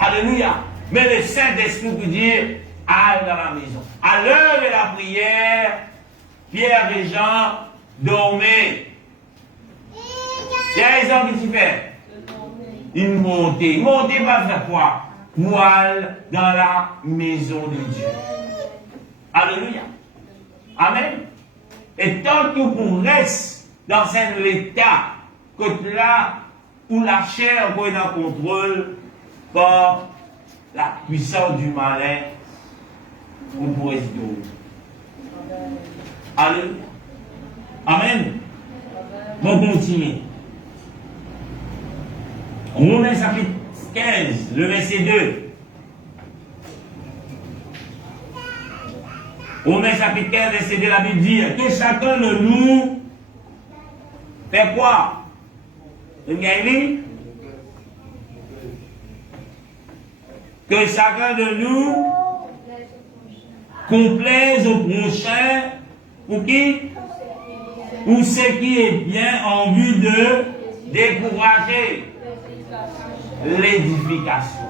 Alléluia. Mais le Saint-Esprit vous dit, allez dans la maison. À l'heure de la prière, Pierre et Jean dormaient. Pierre et Jean, qu'est-ce qu'ils font? Ils montaient. Montaient pas faire quoi? Poil dans la maison de Dieu. Alléluia. Amen. Et tant que vous restez dans cet état, que là où la chair est en contrôle par la puissance du malin, vous pourrez se donner. Alléluia. Amen. On continue. Romains chapitre 15, le verset 2. Romains chapitre 15, verset 2, la Bible dit que chacun de nous fait quoi? Regardez. Que chacun de nous complaise au prochain pour qui? Pour ce qui est bien en vue de décourager l'édification.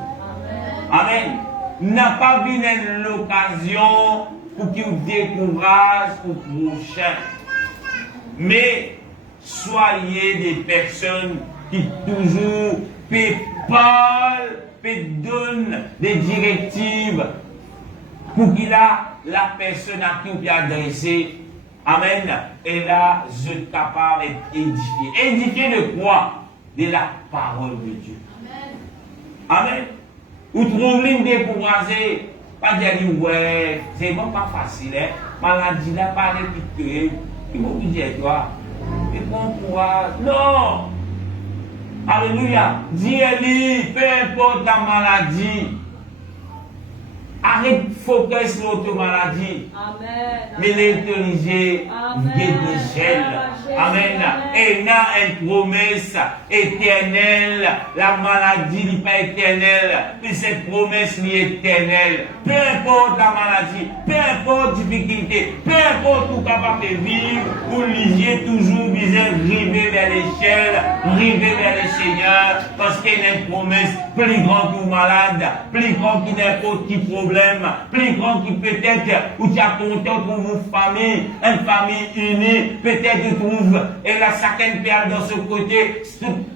Amen. N'a pas vu l'occasion pour qu'il décourage au prochain. Mais soyez des personnes qui toujours parlent, donnent des directives pour qu'il a la personne à qui on peut adresser. Amen. Et là, je suis capable d'être édifié. Édifié de quoi? De la parole de Dieu. Amen. Ou trouvez une découragée. Pas dire, ouais, c'est bon, pas facile, hein. Maladie là, pas réputé. Il faut vous dire, toi. Et bon courage. Non. Alléluia. Dis-lui, peu importe la maladie. Arrête de focus sur votre maladie. Amen. Mais l'intelligence guérit. Amen. Et n'a une promesse éternelle. La maladie n'est pas éternelle. Mais cette promesse est éternelle. Peu importe la maladie, peu importe la difficulté, peu importe où capable de vivre, vous lisez toujours, vous arrivez vers l'échelle, arrivez vers le Seigneur, parce qu'il y a une promesse plus grande que vous malade, plus grande que n'importe qui problème, plus grande qui peut-être, où tu as content pour vos familles, une famille unie, peut-être tu trouves, et la chacun perd dans ce côté,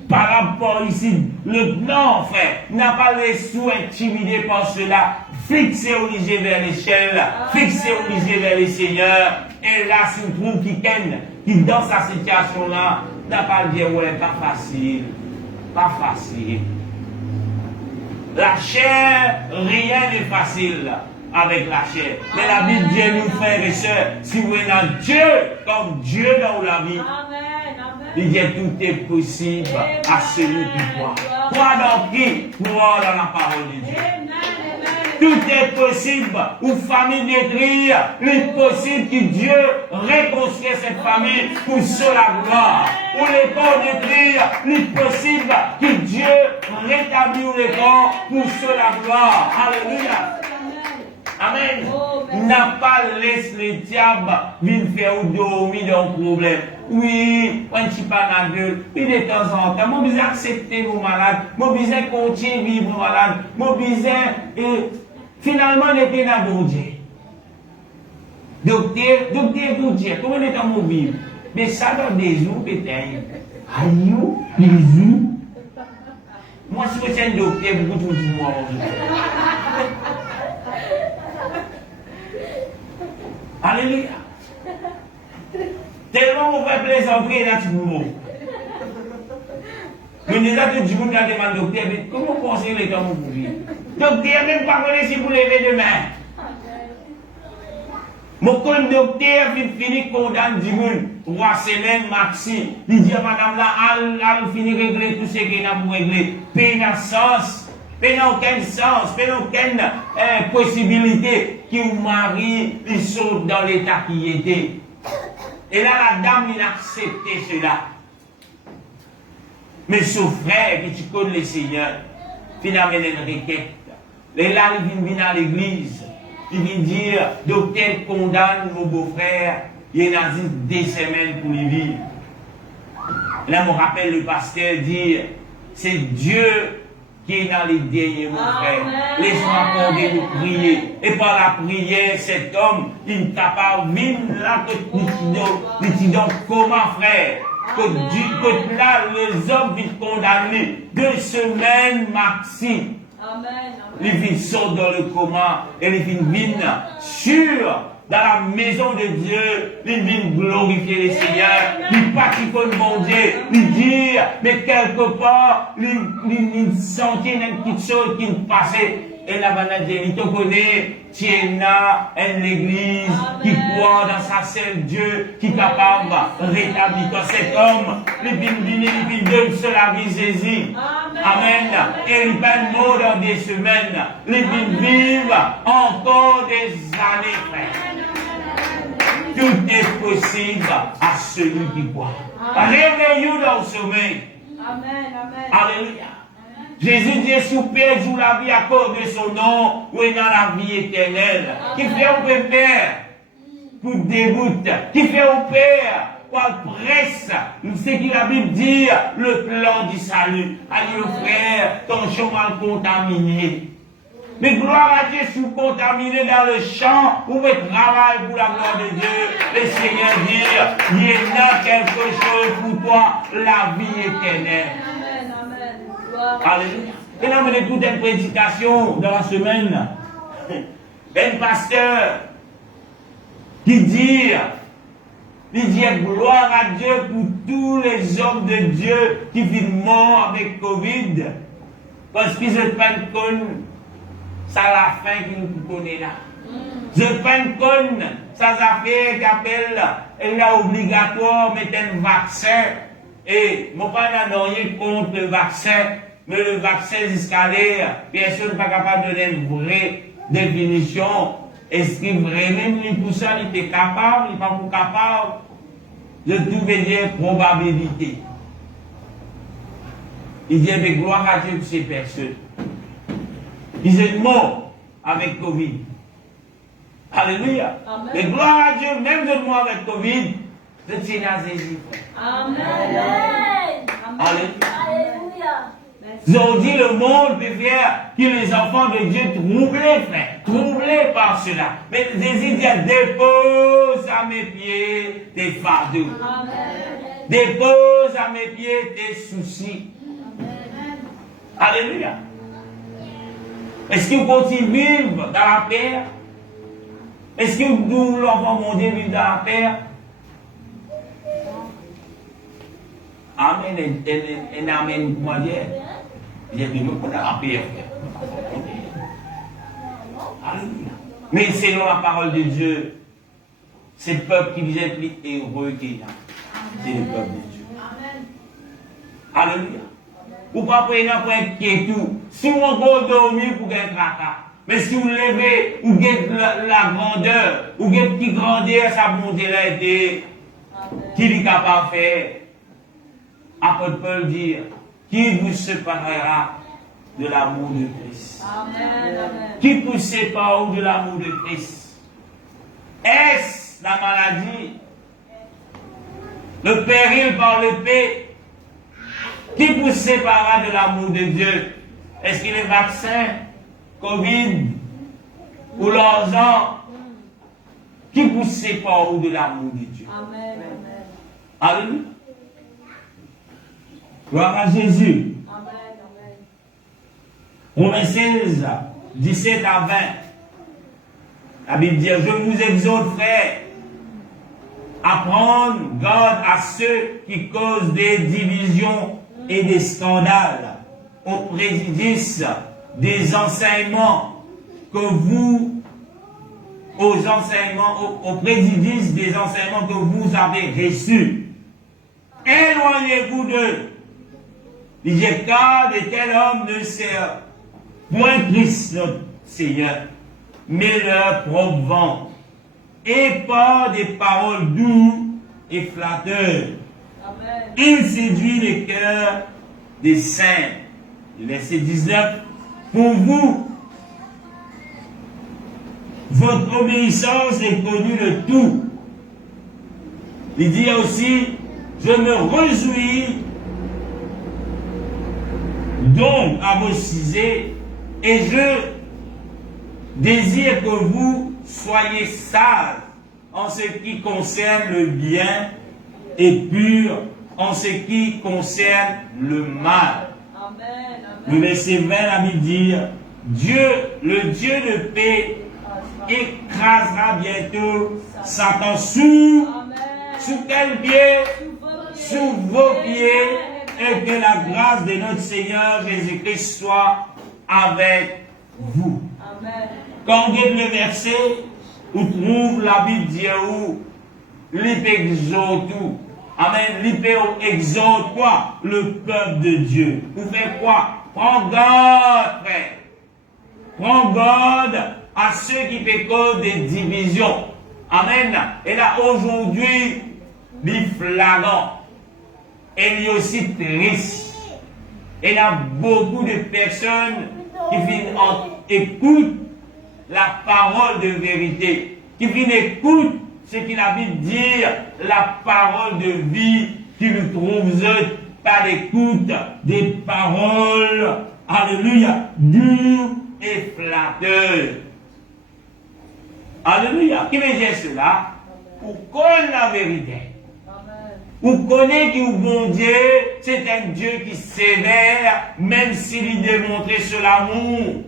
par rapport ici, non, frère, n'a pas les sous intimidés par cela. Fixez aux yeux vers l'échelle, fixez aux yeux vers le Seigneur, et là, si vous trouvez qui dans sa situation-là, n'a pas le dire, ouais, pas facile, pas facile. La chair, rien n'est facile avec la chair. Mais la Bible dit, nous frères et sœurs, si vous êtes dans Dieu, comme Dieu dans la vie, il dit tout est possible à celui qui croit. Crois dans qui? Crois dans la parole de Dieu. Tout est possible. Ou famille détruite, il est possible que Dieu réconcilie cette famille pour cela gloire. Ou les corps détruits, il est possible que Dieu rétablit les corps pour cela gloire. Alléluia. Amen. N'a pas laissé le diable venir faire dormir dans le problème. Oui, on ne tient pas la gueule. Puis de temps en temps, moi, besoin accepter vos malades. Moi, besoin continuer à vivre vos malades. Moi, besoin, finalement, on était dans bon Dieu. Docteur, vous dire, comment est-ce qu'on vit? Mais ça dans des jours, peut-être. Aïe, les jours. Moi, si vous êtes un docteur, vous dites moi. Alléluia. Tellement on fait plaisanterie et là tu vous mais déjà que Dieu nous a demandé docteur, mais comment pensez les temps pour vivre? Docteur, même pas connaître si vous levez demain. Mon docteur finit condamne Dieu, 3 semaines maxi. Il dit à madame là, elle finit régler tout ce qu'il a pour régler. Paix n'a sens. Mais n'a aucun sens, mais n'a aucune possibilité que vous mari il saute dans l'état qui était. Et là, la dame, il a accepté cela. Mais son frère, qui tu connais le Seigneur, finalement, il a une requête. Et là, il vient à l'église. Il vient dire, docteur condamne mon beau-frère, il a 2 semaines pour lui vivre. Là, je me rappelle le pasteur dire, c'est Dieu qui est dans les derniers mots, frère. Laisse-moi accorder de prier. Et par la prière, cet homme, il est capable, même là, que nous disons, comment, frère? Que là, les hommes vont condamner 2 semaines maxi. Les filles sortent dans le coma et les filles viennent sur dans la maison de Dieu, ils viennent glorifier le Seigneur, ils pratiquent le bon Dieu, ils disent, mais quelque part, ils sentent une petite chose qui passait. Et la banane, il te connaît, tu es là, l'église, qui croit dans sa seule Dieu, qui est capable de rétablir cet homme, il vient de la vie Jésus. Amen. Et il va mort dans des semaines, il vient vivre encore des années, frère. tout est possible à celui qui croit. Réveillez-vous dans le sommeil. Amen. Amen. Alléluia. Jésus dit, souper joue la vie à cause de son nom, ou est dans la vie éternelle. Qui fait au père pour dégoûte, qui fait au père pour presse. Ce que la Bible dit, le plan du salut. Allez, frère, ton champ mal contaminé. Mais gloire à Dieu, si vous contaminez dans le champ, vous pouvez travailler pour la gloire de Dieu. Le Seigneur dit, il y a quelque chose pour toi, la vie éternelle. Amen. Amen. Gloire à Dieu. Alléluia. Et là, on a toute une prédication dans la semaine. Un pasteur qui dit gloire à Dieu pour tous les hommes de Dieu qui vivent morts avec Covid. Parce qu'ils ne prennent compte, ça la fin qui nous connaît là. Je prends compte, ça fait qu'appelle, il est obligatoire de mettre un vaccin. Et mon père n'a rien contre le vaccin, mais le vaccin jusqu'à l'air, personne n'est pas capable de donner une vraie définition. Est-ce qu'il vraiment, lui, pour ça, il était capable, il n'est pas capable de trouver des probabilités. Il dit, mais gloire à Dieu pour ces personnes. Ils sont morts avec Covid. Alléluia. Amen. Mais gloire à Dieu, même de moi avec Covid, je tiens à Jésus. Amen. Alléluia. Alléluia. Ils ont dit le monde peut faire que les enfants de Dieu troublés, frère, troublés par cela. Mais Jésus dit, dépose à mes pieds tes fardeaux. Amen. Dépose à mes pieds tes soucis. Alléluia. Est-ce que vous continuez à vivre dans la paix? Est-ce que nous, l'enfant mon Dieu, vivons dans la paix? Amen et amen, moi dire. J'ai dit, nous, on a la paix. Alléluia. Mais selon la parole de Dieu, c'est le peuple qui vous est plus heureux qu'il y a. C'est le peuple de Dieu. Alléluia. Ou pas prendre pour être tout. Si on va dormir pour être tracas. Mais si vous levez, ou get la grandeur, ou get qui grandeur, sa bonté là été, qui est capable de faire. Apôtre Paul dit, qui vous séparera de l'amour de Christ? Amen. Qui vous sépare de l'amour de Christ? Est-ce la maladie? Le péril par l'épée? Qui vous séparera de l'amour de Dieu? Est-ce qu'il est vaccin, Covid ou l'argent? Qui vous sépare de l'amour de Dieu? Amen. Alléluia. Gloire à Jésus. Amen. Romains 16, 17 à 20. La Bible dit, je vous exhorte, frères, à prendre garde à ceux qui causent des divisions et des scandales au préjudice des enseignements que vous, au préjudice des enseignements que vous avez reçus. Éloignez-vous d'eux. Il dit, car de tels hommes ne servent point Christ notre Seigneur, mais leur propre vent, et par des paroles douces et flatteurs. Amen. Il séduit les cœurs des saints. Verset 19. Pour vous, votre obéissance est connue de tout. Il dit aussi, je me réjouis donc à vos cisés, et je désire que vous soyez sages en ce qui concerne le bien et purs en ce qui concerne le mal. Amen. Le verset 20, la Bible dit, Dieu, le Dieu de paix, écrasera bientôt Satan sous quel pied? Sous vos pieds, et que la grâce de notre Seigneur Jésus-Christ soit avec vous. Amen. Quand on regarde le verset, on trouve la Bible dit où l'ip exhorte tout. Amen. L'ip exhorte quoi? Le peuple de Dieu. Vous faites quoi? Prends garde, frère. Prends garde à ceux qui péconnent des divisions. Amen. Et là, aujourd'hui, il est flagrant. Et il est aussi triste. Et il y a beaucoup de personnes qui écoutent la parole de vérité, qui écoutent ce qu'il a dit dire, la parole de vie, qui nous trouve par l'écoute des paroles, alléluia, dures et flatteuses. Alléluia. Qui veut dire cela? Pour connaître la vérité. Pour connaître que bon Dieu, c'est un Dieu qui sévère, même s'il démontrait sur l'amour.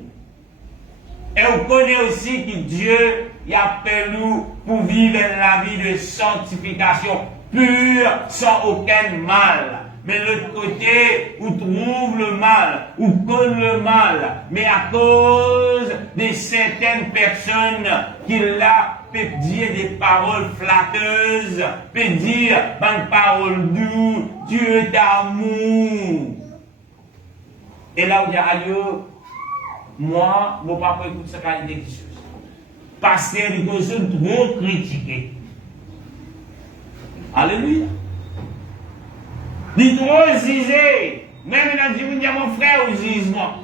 Et on connaît aussi que Dieu il appelle nous pour vivre la vie de sanctification pure, sans aucun mal. Mais l'autre côté, où trouve le mal, où connaît le mal, mais à cause de certaines personnes qui là peut dire des paroles flatteuses, peut dire une parole douce, Dieu d'amour. Et là où il y a moi, mon papa écoute sa qualité de choses. Parce qu'il y a des personnes trop critiquées. Alléluia. Il trop zizé. Même dans le dit, mon frère au jugement.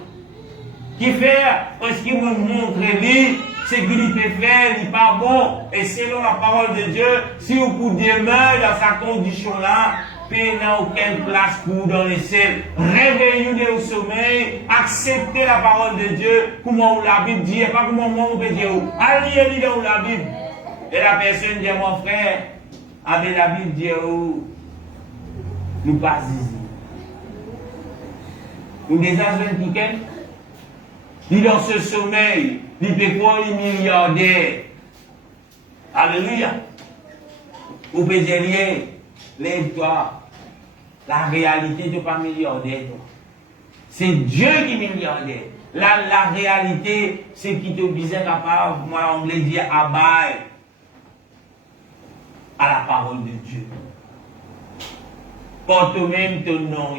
Qui fait, parce qu'il me montre lui, ce qu'il peut faire, il n'est pas bon. Et selon la parole de Dieu, si vous pouvez demeurer dans sa condition là, il n'a aucune place pour vous dans les ciels. Réveillez-vous au sommeil, acceptez la parole de Dieu, comment la Bible dit, pas comment moi on peut dire. Allez dans la Bible. Et la personne dit, mon frère, avec la Bible dit, nous pas ici. Nous déjà jeunes piquets, ni dans ce sommeil, ni peut quoi les milliardaires. Alléluia. Vous pouvez dire, lève-toi. La réalité, tu n'es pas milliardaire. C'est Dieu qui est milliardaire. La réalité, c'est qui te disait capable, moi, on me dit, abaille à la parole de Dieu. Porte-même ton nom.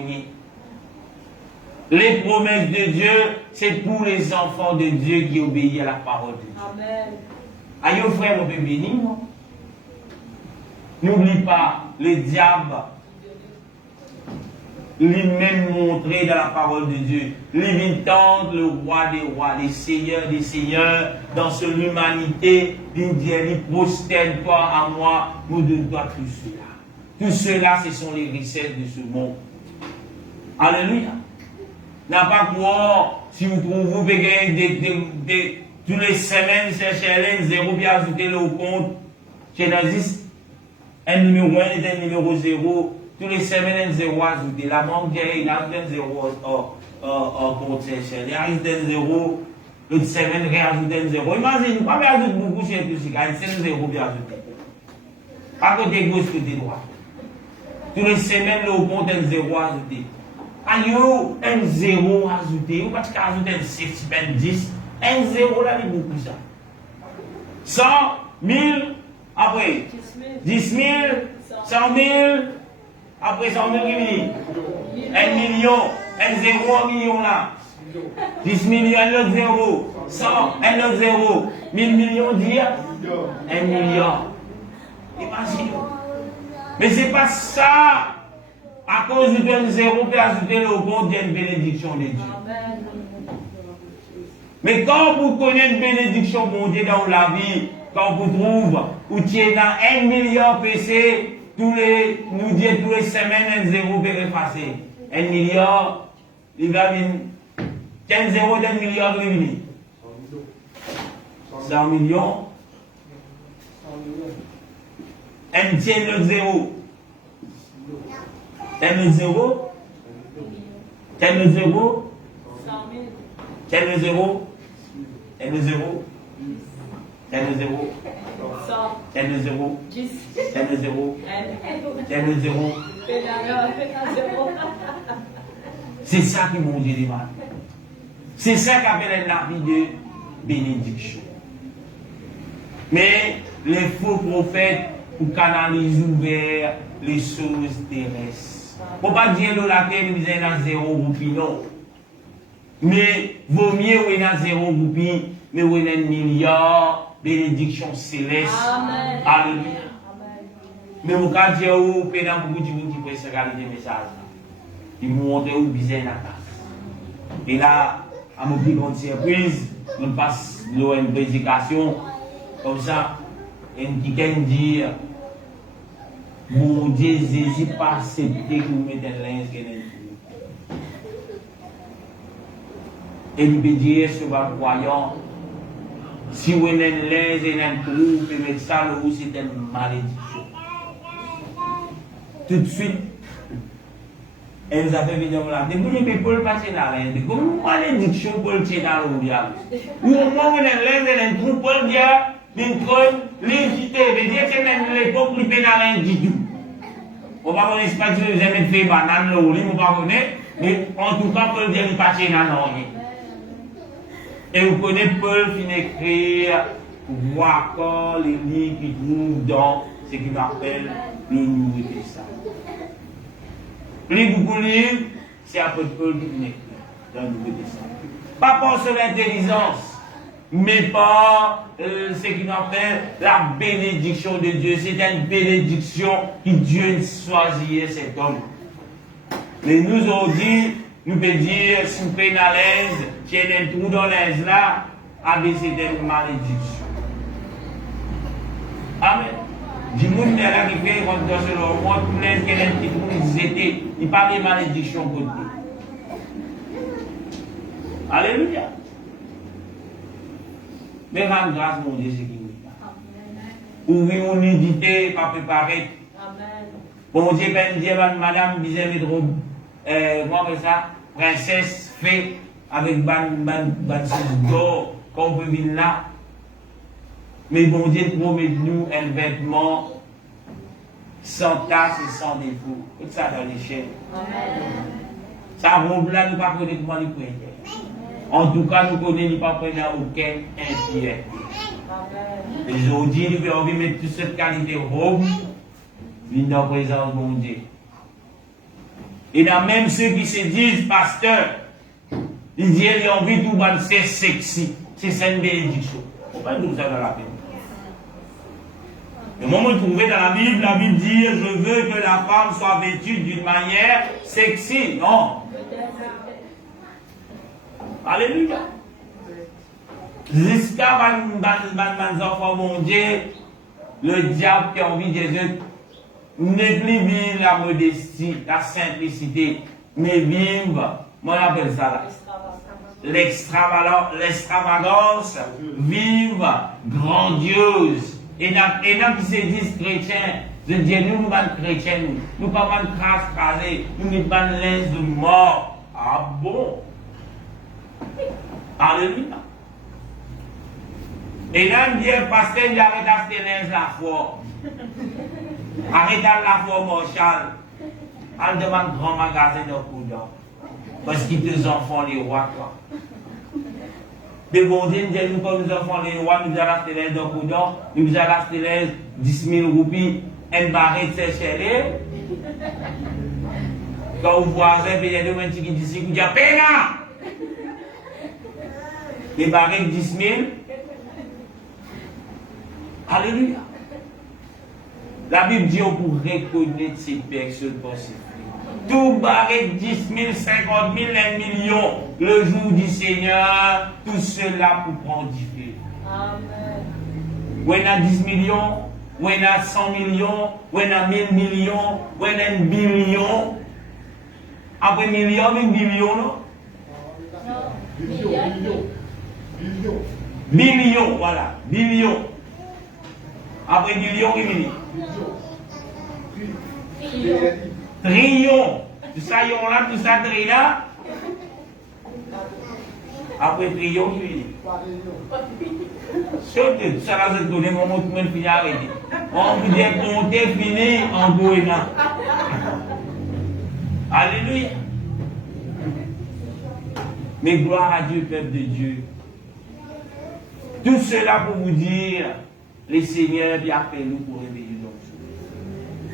Les promesses de Dieu, c'est pour les enfants de Dieu qui obéissent à la parole de Dieu. Amen. Aïe, frère, on peut bénir, non? N'oublie pas, le diable, lui-même montré dans la parole de Dieu, lui tente le roi des rois, les seigneurs des seigneurs, dans son humanité, il dit, prosterne-toi à moi, nous donne-toi tout cela. Tout cela, ce sont les richesses de ce monde. Alléluia. N'a pas quoi, si vous trouvez, vous pouvez tous les semaines, chercher un zéro, puis ajouter le compte, chez Nazis, un numéro 1 et un numéro 0, tous les semaines, un zéro ajouté. La banque, il a un zéro en compte chercher. Il a un zéro, l'autre semaine, il a un zéro. Imaginez, pas bien ajouter beaucoup chez tout ça, c'est un zéro bien ajouté. Pas côté gauche, côté droit. Tous les semaines, le compte, un zéro ajouté. Aïe, un zéro ajouté, ou parce qu'il a ajouté un 6, 10, un zéro là, il est beaucoup ça. 100, 1000, après 10 000, 100 000, après 100 000, 1 million, un zéro, 1 million là. 10 millions, un autre zéro. 100, un autre zéro. 1000 millions, dire 1 milliard. Imagine. Mais ce n'est pas ça. À cause d'un zéro, peut ajouter le compte d'une bénédiction de Dieu. Mais quand vous connaissez une bénédiction de Dieu dans la vie, quand vous trouvez, où tu es dans 1 milliard PC, nous disons tous les semaines, un zéro peut effacer. 1 milliard, il va venir. 15 zéro d'un milliard, il vient. 100 millions. Un tiers de zéro. Un zéro. Un zéro. Un zéro. Un zéro. Un zéro. Un zéro. Un zéro. Un zéro. C'est ça qui m'ont dit les mal. C'est ça qu'appelle la vie de bénédiction. Mais les faux prophètes, pour canaliser vers les choses terrestres. Pour pas dire que la terre nous est dans zéro roupie, non. Mais vaut mieux où il y a zéro roupie, mais où il y a 1 milliard, bénédiction céleste. Amen. Alléluia. Mais au cas où vous avez beaucoup de gens qui peuvent se regarder des messages, ils vont montrer où bizarre la place. Et là, à mon plus grande surprise, on passe une prédication comme ça, et qui dit, mon Dieu, Jésus pas accepté que vous mettez un linge qui est et il peut dire sur votre croyant, si vous avez un linge et un trou, vous pouvez mettre ça, c'est une malédiction. Tout de suite, elle nous a fait venir là. Mais vous ne pouvez pas passer dans l'air. Comment malédiction pour le tirer dans l'eau? Ou au moins, vous avez un linge et un trou pour le dire, Lincoln, l'invité, veut dire que même l'époque, il peut dans l'air du tout. On va voir l'espace que vous avez fait banane, le lit, on va connaître, mais en tout cas, pour le dire, il passe dans l'air. Et vous connaissez Paul qui écrit voir encore les livres qui trouvent dans ce qu'il appelle le Nouveau Testament. Les beaucoup de livres, c'est apôtre Paul qui écrit dans le Nouveau Testament. Pas pour son intelligence, mais par ce qu'il appelle la bénédiction de Dieu. C'est une bénédiction que Dieu choisit cet homme. Mais nous aujourd'hui, nous pouvons dire, si vous prenez à l'aise, qu'il y a un trou dans l'aise là, c'est une malédiction. Amen. Du monde là qui fait, quand dans ce moment, tout l'aise qui est un petit trou, il parle de malédiction côté. Alléluia. Mais rendre grâce, mon Dieu, c'est qui nous dit. Ouvrir une unité, pas préparer. Amen. Bon Dieu, ben Dieu, madame, disait, comment ça? Princesse fait avec ban d'or, qu'on peut venir là. Mais bon Dieu, promet-nous un vêtement sans tache et sans défaut. Tout ça dans les chaînes. Ça robe là, nous ne pas connaître comment il peut être. En tout cas, nous connaissons pas prendre aucun impiété. Aujourd'hui, nous avons mettre toute cette qualité de robe, venir dans la présence de mon Dieu. Et dans même ceux qui se disent pasteurs, ils disent qu'ils ont envie de tout le c'est sexy. C'est une bénédiction. On va nous ça dans la Bible. Le moment où vous trouvez dans la Bible dit je veux que la femme soit vêtue d'une manière sexy. Non. Alléluia. Jusqu'à mes enfants, mon Dieu, le diable qui a envie des autres. Ne plus vivre la modestie, la simplicité, mais vivre, moi j'appelle ça l'extravagance, vivre grandiose. Et dans qui se disent chrétiens, je dis nous ne sommes pas chrétiens, nous ne sommes pas crasés, nous ne sommes pas linge de mort. Ah bon? Alléluia. Et là, il dit, pasteur, il arrête d'acheter linge la foi. Arrête la foi, mon Charles. Elle demande grand magasin de coudon. Parce qu'ils te enfants les rois, quoi. Mais bon Dieu, nous, comme nous enfants les rois, nous allons acheter les de coudon, nous allons acheter les 10 000 roupies, un barret de séchéré. Quand vous voyez, il y a des gens qui disent, vous dites, pena! Les barrets de 10 000. Alléluia. La Bible dit on pour reconnaître ces personnes possibles. Tout barré 10 000, 50 000, 1 million, le jour du Seigneur, tout cela pour prendre du feu. Amen. Ou on a 10 millions, ou on a 100 millions, ou on a 1000 millions, ou on a 1 billion. Après million, 1 billion, non? Billion, voilà, billion. Après billion, oui, million. Trillion. Tout ça, yon là, tout ça, trillion. Après trillion, oui. Surtout, tout ça, là, c'est donné mon mot, tout le monde finit arrêté. On vous dit compter, fini, en goéna. Alléluia. Mais gloire à Dieu, peuple de Dieu. Tout cela pour vous dire, le Seigneur vient faire nous pour réveiller nos choses.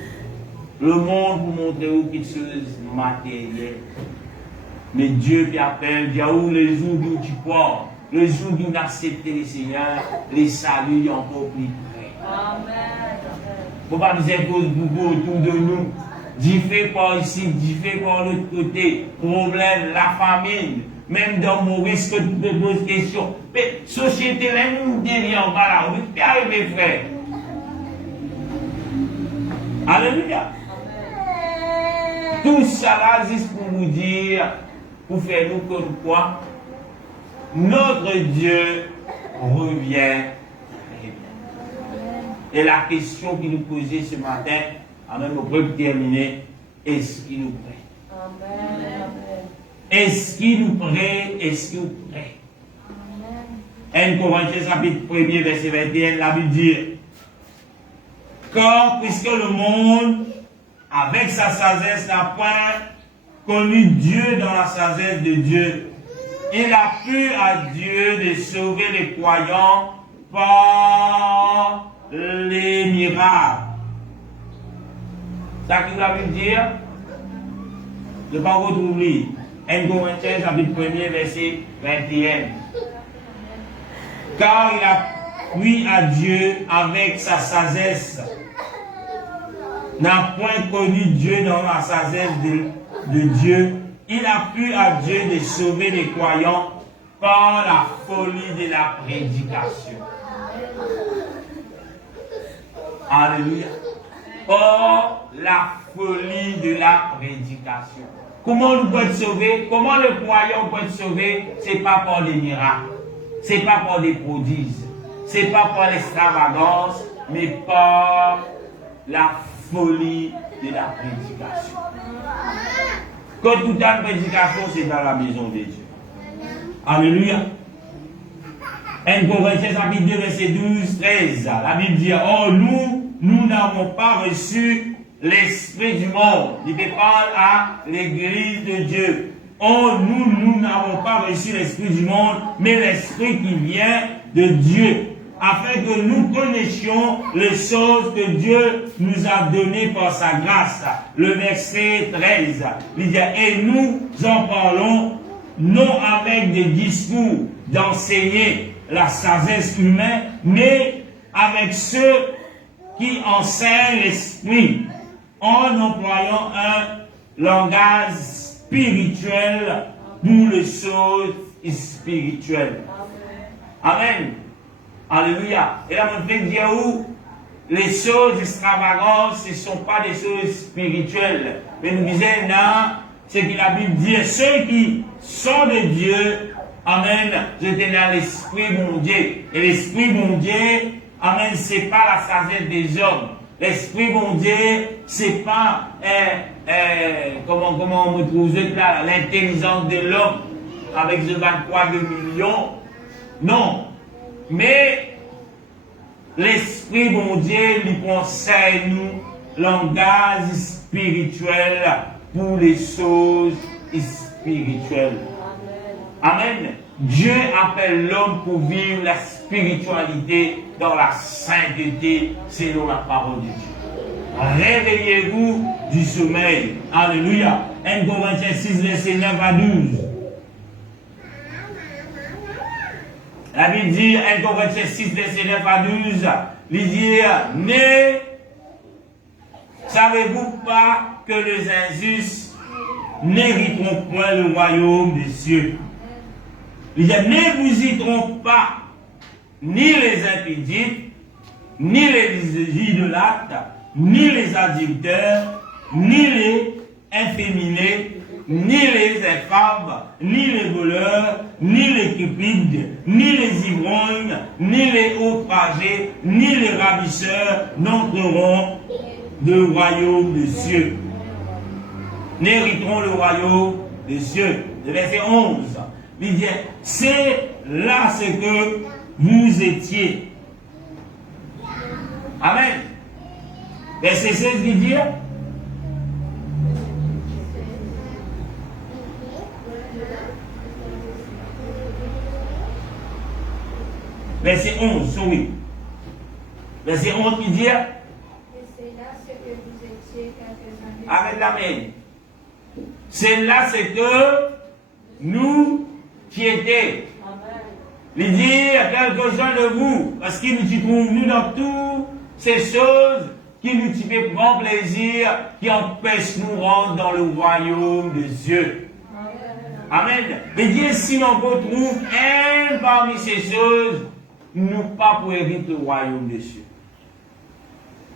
Le monde pour montrer aux petites choses matérielles. Mais Dieu vient faire, il y a où les jours où tu crois, le jour où nous acceptons le Seigneur, les saluts sont encore plus près. Amen. Faut pas nous imposer beaucoup autour de nous. Diffé par ici, diffé par l'autre côté. Problème, la famine. Même dans mon risque de poser des questions. Mais société, là, nous devient en bas là. On peut arriver, frère. Alléluia. Tout ça là, juste pour vous dire, pour faire nous comme quoi, notre Dieu revient. Et la question qu'il nous posait ce matin, avant nous peut terminer, est-ce qu'il nous prête? Amen. Est-ce qu'il nous prête? Est-ce qu'il nous prête? 1 Corinthiens chapitre 1er, verset 21, la Bible dit, car puisque le monde, avec sa sagesse, n'a pas connu Dieu dans la sagesse de Dieu, il a plu à Dieu de sauver les croyants par les miracles. Ça qui va me dire, je ne vais pas retrouver. 1 Corinthiens chapitre 1er, verset 21. Car il a plu à Dieu avec sa sagesse, n'a point connu Dieu dans la sagesse de Dieu. Il a plu à Dieu de sauver les croyants par la folie de la prédication. Alléluia. Par la folie de la prédication. Comment nous pouvons être sauvés? Comment le croyant peut être sauvé? Ce n'est pas par des miracles. Ce n'est pas par des prodiges. Ce n'est pas par l'extravagance, mais par la folie de la prédication. Quand toute la prédication, c'est dans la maison de Dieu. Alléluia. 1 Corinthiens chapitre 2, verset 12, 13. La Bible dit, oh, nous n'avons pas reçu l'esprit du monde. Il parle à l'église de Dieu. Oh, nous n'avons pas reçu l'esprit du monde, mais l'esprit qui vient de Dieu, afin que nous connaissions les choses que Dieu nous a données par sa grâce. Le verset 13, il dit, et nous en parlons non avec des discours d'enseigner la sagesse humaine, mais avec ceux qui enseignent l'esprit, en employant un langage spirituel pour les choses spirituelles. Amen. Alléluia. Et là, on fait dire où les choses extravagantes, ce ne sont pas des choses spirituelles. Mais nous disons, non, ce que la Bible dit, ceux qui sont de Dieu, amen, j'étais dans l'esprit mon Dieu. Et l'esprit mon Dieu, amen, c'est pas la sagesse des hommes. L'esprit mon Dieu, c'est pas, comment on me trouve là, l'intelligence de l'homme, avec ce 23 millions. Non. Mais, l'esprit mon Dieu lui conseille nous, langage spirituel pour les choses spirituelles. Amen. Dieu appelle l'homme pour vivre la spiritualité dans la sainteté selon la parole de Dieu. Réveillez-vous du sommeil. Alléluia. 1 Corinthiens 6, verset 9 à 12. La Bible dit, 1 Corinthiens 6, verset 9 à 12, il dit, mais savez-vous pas que les injustes n'hériteront point le royaume des cieux? Il dit, ne vous y trompe pas, ni les impidites, ni les idolâtres, ni les adultères, ni les inféminés, ni les infâmes, ni les voleurs, ni les cupides, ni les ivrognes, ni les outragés, ni les ravisseurs n'entreront le royaume des cieux. N'hériteront le royaume des cieux. Le verset 11. Il dit, c'est là ce que vous étiez. Amen. Verset 16, il dit, verset 11, oui. Verset 11, il dit, et c'est là ce que vous étiez quelques années. avec la main. C'est là ce que nous qui étions. Il dit à quelques-uns de vous, parce qu'il nous trouve nous dans toutes ces choses qui nous fait grand plaisir, qui empêchent nous rentrer dans le royaume de Dieu. Amen. Mais Dieu, si on retrouve un parmi ces choses, nous pas pour hériter le royaume de Dieu.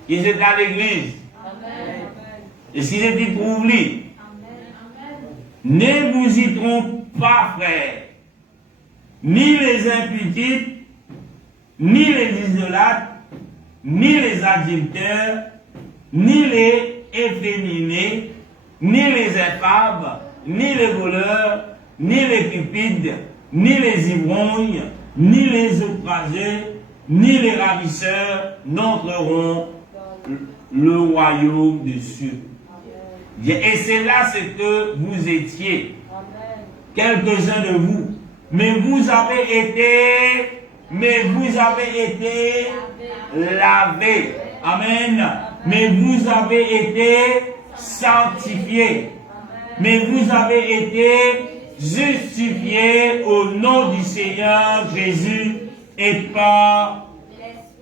Ils étaient à l'église. Et s'ils étaient trouvés, ne vous y trompez pas, frères, ni les impudiques, ni les idolâtres, ni les adultères, ni les efféminés, ni les infâmes, ni les voleurs, ni les cupides, ni les ivrognes, ni les outragés, ni les ravisseurs n'entreront le royaume des cieux. Et c'est là ce que vous étiez, quelques-uns de vous. Mais vous avez été lavés. Amen. Mais vous avez été sanctifiés. Mais vous avez été justifiés au nom du Seigneur Jésus et par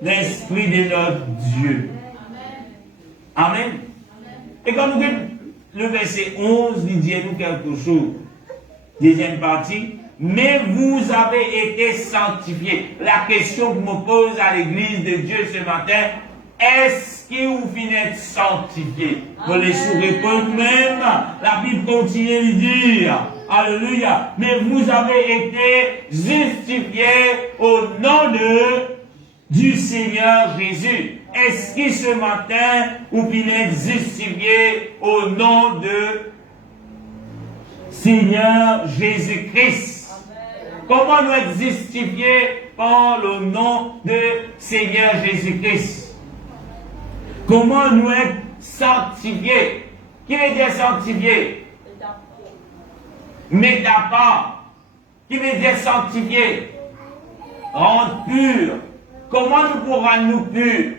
l'Esprit de notre Dieu. Amen. Et quand nous regardons le verset 11, il dit nous quelque chose. Deuxième partie. Mais vous avez été sanctifiés. La question que je me pose à l'église de Dieu ce matin, est-ce que vous finissez sanctifiés? Vous les répondre même. La Bible continue de dire, alléluia, mais vous avez été justifiés au nom du Seigneur Jésus. Est-ce que ce matin, vous finissez justifiés au nom de Seigneur Jésus-Christ? Comment nous être justifiés par le nom de Seigneur Jésus-Christ? Comment nous être sanctifiés? Qui veut dire sanctifié? Mettre à part. Qui veut dire sanctifié? Rendre pur. Comment nous pourrons nous purs?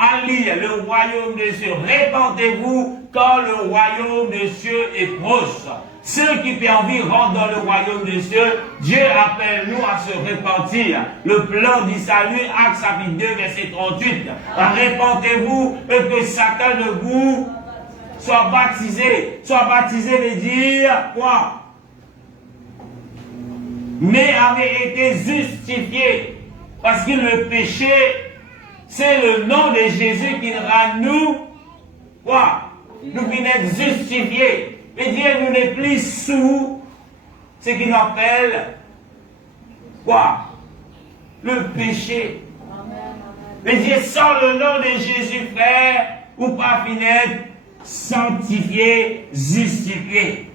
À lire le royaume de Dieu. Répandez-vous quand le royaume de Dieu est proche. Ceux qui ont envie rentrent dans le royaume de Dieu. Dieu appelle nous à se repentir. Le plan du salut, Actes chapitre 2, verset 38. Répentez-vous et que chacun de vous soit baptisé. Soit baptisé veut dire quoi? Mais avait été justifié. Parce que le péché, c'est le nom de Jésus qui rend nous quoi? Nous venons justifiés. Et Dieu nous n'est plus sous ce qu'il appelle quoi? Le péché. Mais Dieu sans le nom de Jésus, frère, ou pas finir sanctifié, justifié.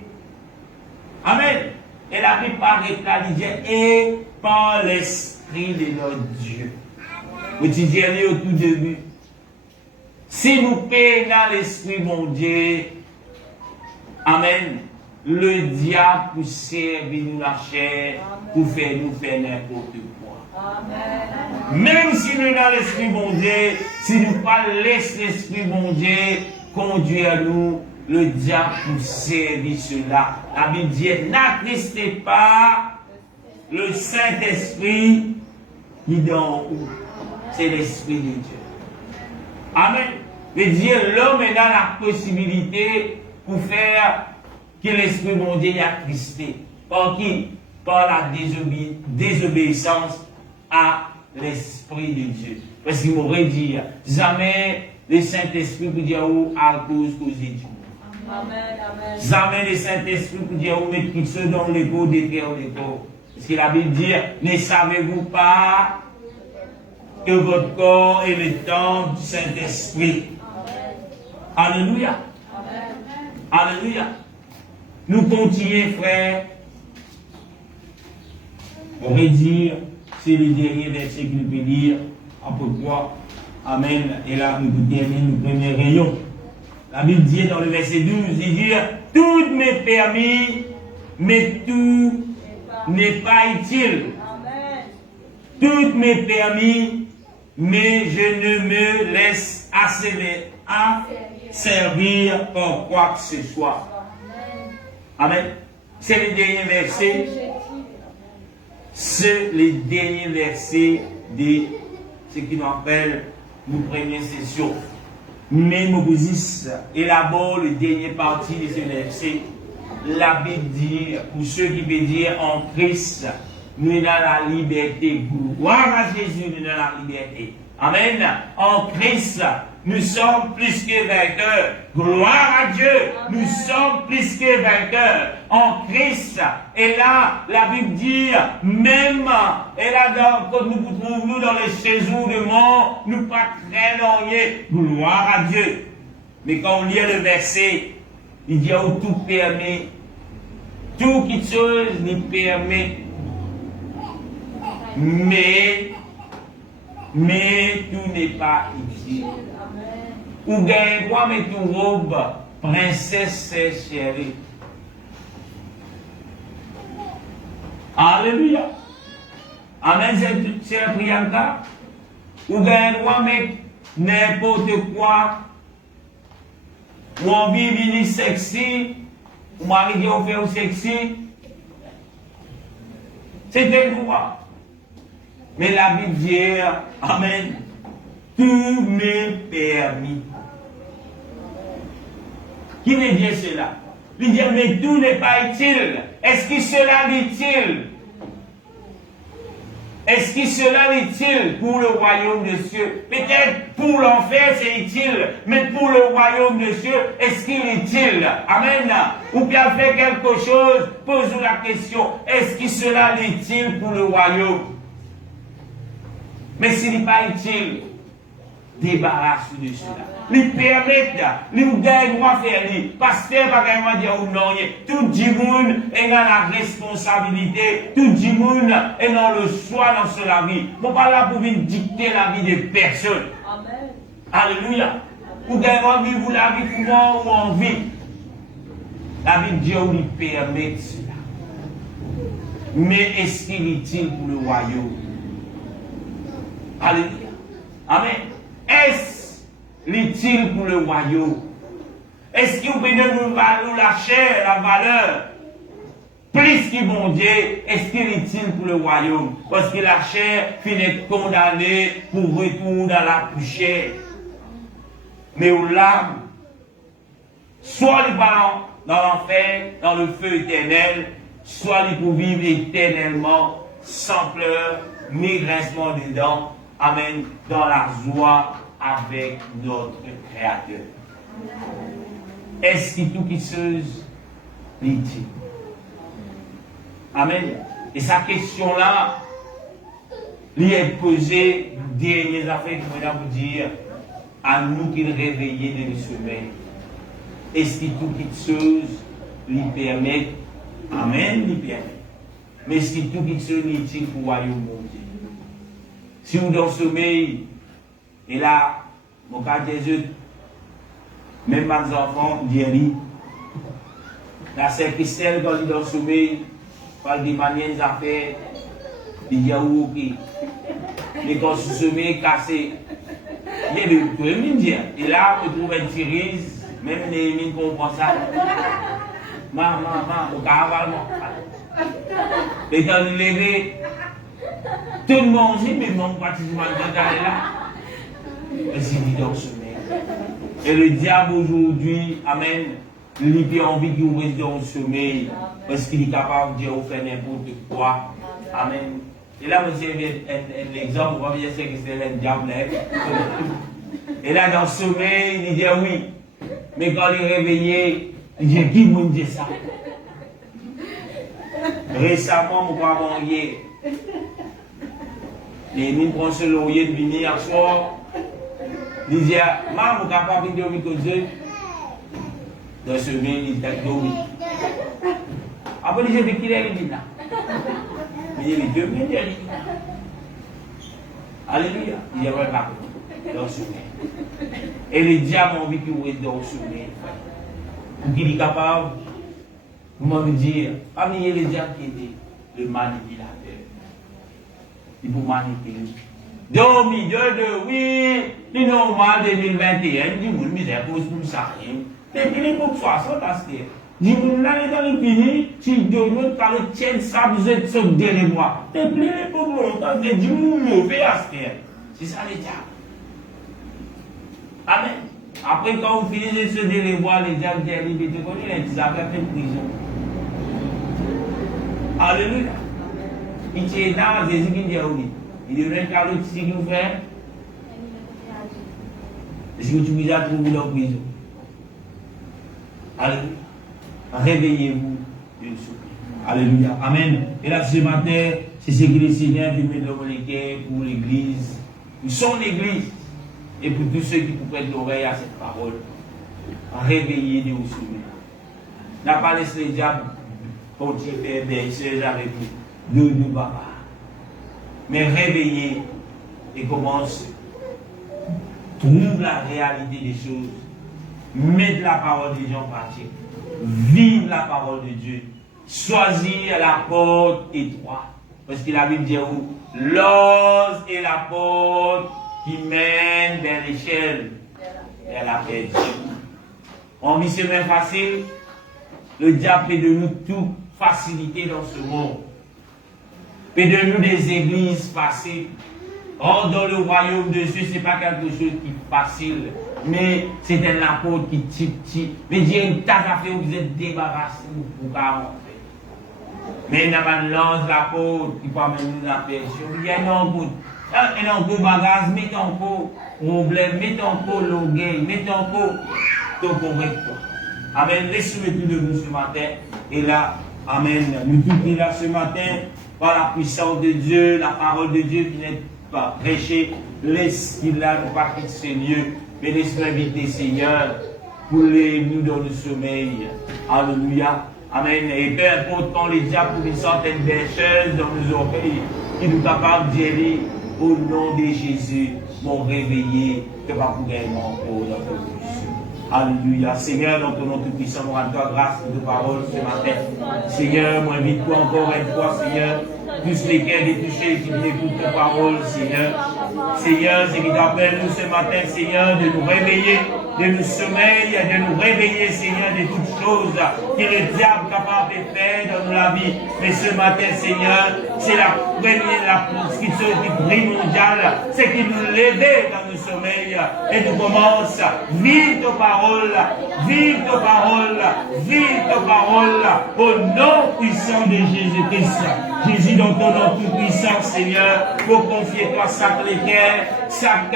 Amen. Et la Bible parle de Dieu et par l'Esprit de notre Dieu. Vous disiez au tout début. Si nous payons dans l'Esprit, mon Dieu, amen, le diable pour servir nous la chair, pour faire nous faire n'importe quoi. Amen. Même si nous dans l'Esprit, mon Dieu, si nous pas laissons l'Esprit, mon Dieu, conduire nous, le diable pour servir cela. La Bible dit, n'attristez pas le Saint-Esprit qui est dans vous. C'est l'Esprit de Dieu. Amen. Mais Dieu, l'homme est dans la possibilité pour faire que l'Esprit de Dieu est attristé. Par qui? Par la désobéissance à l'Esprit de Dieu. Parce qu'il m'aurait dit, jamais le Saint-Esprit pour dire à cause de Dieu. Amen, amen. Jamais le Saint-Esprit pour dire mettre tout ceux dans l'égo détruire l'égo. Parce que la Bible dit, ne savez-vous pas que votre corps est le temple du Saint-Esprit? Alléluia. Alléluia. Nous continuons, frères. On va dire, c'est le dernier verset qu'il peut dire, à peu près. Amen. Et là, nous terminons le premier rayon. La Bible dit dans le verset 12, il dit, tout m'est permis, mais tout n'est pas utile. Tout m'est permis, mais je ne me laisse servir par quoi que ce soit. Amen. C'est le dernier verset. C'est le dernier verset de ce qui nous appelle nos premières sessions. Mais Moses élabore le dernier partie de ce verset. La Bible dit, pour ceux qui veulent dire en Christ, nous sommes dans la liberté. Gloire à Jésus, nous sommes dans la liberté. Amen. En Christ, nous sommes plus que vainqueurs. Gloire à Dieu, nous sommes plus que vainqueurs. En Christ. Et là, la Bible dit, même, et là, quand nous nous trouvons dans les séjours de mort, nous pas craignons rien. Gloire à Dieu. Mais quand on lit le verset, il dit, où tout permet, tout qui chose nous permet, mais tout n'est pas utile. Ou gagne droit mais tout robe, princesse chérie. Alléluia. Amen, c'est Priyanka. Ou gagne droit mais n'importe quoi. Ou envie de venir sexy. Ou mari dit on fait au sexy. C'est un droit. Mais la Bible dit, amen, tout m'est permis. Qui veut dire cela? Il dit, mais tout n'est pas utile. Est-ce que cela est utile? Est-ce que cela est utile pour le royaume de Dieu? Peut-être pour l'enfer c'est utile, mais pour le royaume de Dieu, est-ce qu'il est utile? Amen. Ou bien faire quelque chose, posons la question, est-ce que cela est utile pour le royaume? Mais s'il n'est pas utile, débarrasse-vous de cela. Lui permettre, lui gagne droit faire lui. Pasteur va gagner dire ou non. Tout le monde est dans la responsabilité. Tout le monde est dans le choix dans cela vie. Nous ne sommes pas là pour venir dicter la vie de personne. Amen. Alléluia. Vous gagnez envie, vous la vie pour moi ou envie. La vie de Dieu lui permet cela. Mais est-ce qu'il est utile pour le royaume? Alléluia. Amen. Est-ce utile pour le royaume? Est-ce que vous pouvez nous la chair, la valeur, plus que mon Dieu, est-ce qu'il est utile pour le royaume? Parce que la chair finit condamnée pour retour dans la poussière. Mais au l'âme, soit les parents dans l'enfer, dans le feu éternel, soit les pour vivre éternellement, sans pleurs, ni grincement des dents. Amen. Dans la joie avec notre Créateur. Est-ce que tout qui se dit? Amen. Et sa question-là, lui est posée, dernières affaires que je vais vous dire, à nous qui le réveillons de le sommeil. Est-ce que tout qui se lui permet? Amen, lui permet. Mais est-ce que tout qui se lui utile pour le royaume de Dieu? Si vous dans le sommeil, et là, mon cas Jésus, même mes enfants, disent, la sœur Christelle, quand il est dans le sommeil, parle de manières affaires, il dit, ok. Mais quand ce sommeil cassé, il y a de tout le monde dire. Et là, on trouve une tirise, même Néhémie comprend ça. Maman, au caravalement. Et quand il est levé, tout le monde dit, mais mon participant est là. Et c'est dit dans le sommeil. Et le diable aujourd'hui, amen, il a envie qu'il reste dans le sommeil. Parce qu'il est capable de dire, faire n'importe quoi. Amen. Et là, vous avez un exemple, on va dire que c'est le diable. Et là, dans le sommeil, il dit oui. Mais quand il est réveillé, il dit, qui m'a dit ça? Récemment, mon papa hier. Et il prend ce laurier de venir hier soir. Il dit, maman, mon papa vient de dormir comme Dieu. Dans le sommeil, il dit, dormi. Après, il dit, mais qui est dit là? Il dit, mais Dieu vient de dire. Alléluia. Il dit, ouais, pas dans le sommeil. Et le diable a envie qu'il reste dans le sommeil. Pour qu'il est capable, vous m'avez dit, pas venir le diable qui était le manipulateur. Il faut manipuler. 2022, oui, c'est normal 2021, il dit, oui, misère, pour ça. Mais il est pour 60 à ce Dis-moi, l'année dans le fini, tu donnes par le tien, ça vous êtes sauté les mois. Et puis les pauvres, quand tu dis, mauvais aspect. C'est ça les diables. Amen. Après, quand vous finissez de se délévoir, les diables disent, liberté, vous connaissez, ils avaient fait prison. Alléluia. Il tient dans Jésus qui dit, oui. Il dit, le carreau, tu sais nous faire. Est-ce que tu vous as trouvé dans la prison? Alléluia. Réveillez-vous. Alléluia. Amen. Et là, ce matin, c'est ce que le Seigneur veut mettre dans le cœur pour l'église, pour son église, et pour tous ceux qui vous prêtent l'oreille à cette parole. Réveillez de vous souvenir. N'a pas laissé les diables continuer des choses avec vous, de baba. Mais réveillez et commence. Trouve la réalité des choses. Mettez la parole des gens en pratique. Vive la parole de Dieu. Choisir la porte étroite. Parce que la Bible dit où l'os est la porte qui mène vers l'échelle, vers la paix. On vit ce même facile. Le diable fait de nous toute facilité dans ce monde. Fait de nous des églises faciles. Or, dans le royaume de Dieu, ce n'est pas quelque chose qui est facile. Mais c'est un apôtre qui type. Mais Dieu a une tas d'affaires où vous êtes débarrassés pour rentrer. Mais il y a une lance l'apôtre qui peut amener nous la paix. Il y a un peu bagage, mettez un peu problème, mettez un peu l'orgueil, mettez un peu tout correctement. Amen. Laissez-moi tout de vous ce matin. Et là, amen. Nous tous là ce matin, par la puissance de Dieu, la parole de Dieu qui n'est pas prêchée, laisse qu'il a nous pas quitter ces lieux. Mais laisse-moi inviter, Seigneur, pour nous dans le sommeil. Alléluia. Amen. Et peu importe quand les diables pour une centaine de choses dans nos oreilles, qui nous capables d'y aller au nom de Jésus, mon réveillé, que va pour gagner encore dans notre vie. Alléluia. Seigneur, dans ton nom tout-puissant, nous rendons grâce pour tes paroles ce matin. Seigneur, moi invite-toi encore une fois, Seigneur, tous les cœurs détouchés qui écoutent tes paroles, Seigneur. Seigneur, c'est qui t'appelle nous ce matin, Seigneur, de nous réveiller, de nous sommeiller, de nous réveiller, Seigneur, de toutes choses que le diable est capable de faire dans la vie. Mais ce matin, Seigneur, c'est la première, qui brille mondiale, c'est qui nous lève dans nos sommeils et nous commence, vive tes paroles, vive tes paroles, vive tes paroles, au nom puissant de Jésus-Christ. Jésus, dans ton nom tout puissant, Seigneur, pour confier toi chaque cœur, chaque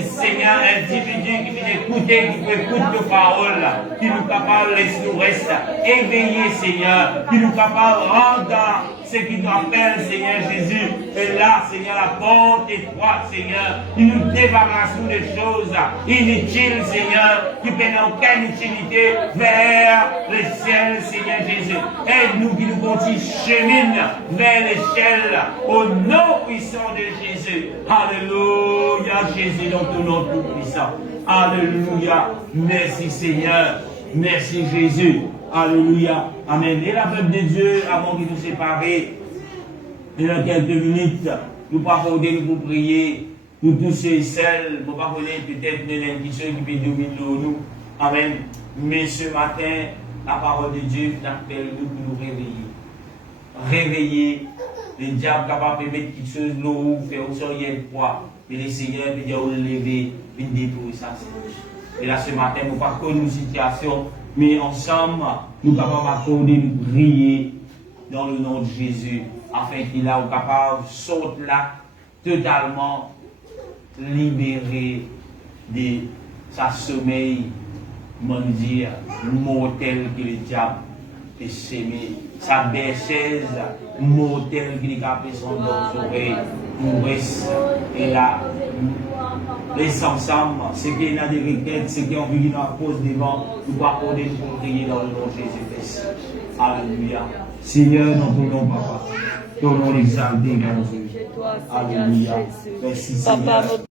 Seigneur, individu qui peut écouter, qui peut écouter tes paroles, qui nous capable de nous rester éveillés, Seigneur, qui nous capable de rendre ce qui nous appelle, Seigneur Jésus. Et là, Seigneur, la porte étroite, Seigneur, il nous débarrasse des choses inutiles, Seigneur, qui n'ont aucune utilité vers le ciel, Seigneur Jésus. Aide-nous qui nous continuons chemin vers l'échelle, au nom puissant de Jésus. Alléluia, Jésus, dans ton nom tout puissant. Alléluia. Merci, Seigneur. Merci, Jésus. Alléluia. Amen. Et la peuple de Dieu, avant de nous séparer, dans quelques minutes, nous pas nous pour prier pour tous ceux et celles, nous pas peut-être l'indication qui peut dominer nous. Amen. Mais ce matin, la parole de Dieu appelle nous pour nous réveiller. Réveiller. Le diable capable de mettre quelque chose l'eau, faire au sol, il y a le poids. Mais le Seigneur peut dire, lever, une dépouille, ça c'est. Et là, ce matin, nous ne pas connaître une situation, mais ensemble, nous sommes capables d'accorder, de prier dans le nom de Jésus, afin qu'il a capable de sortir là, totalement libéré de sa sommeil, dire, mortel que le diable est sémé, sa berceuse mortelle qui est capable de son oreilles, nous reste et là. Laisse ensemble, ce qui est dans des requêtes, ce qui est envie dans la cause des vents, nous pouvons accorder pour prier dans le nom de Jésus-Christ. Alléluia. Seigneur, dans ton nom, Papa, ton nom exalté, mon Dieu. Alléluia. Merci, Seigneur.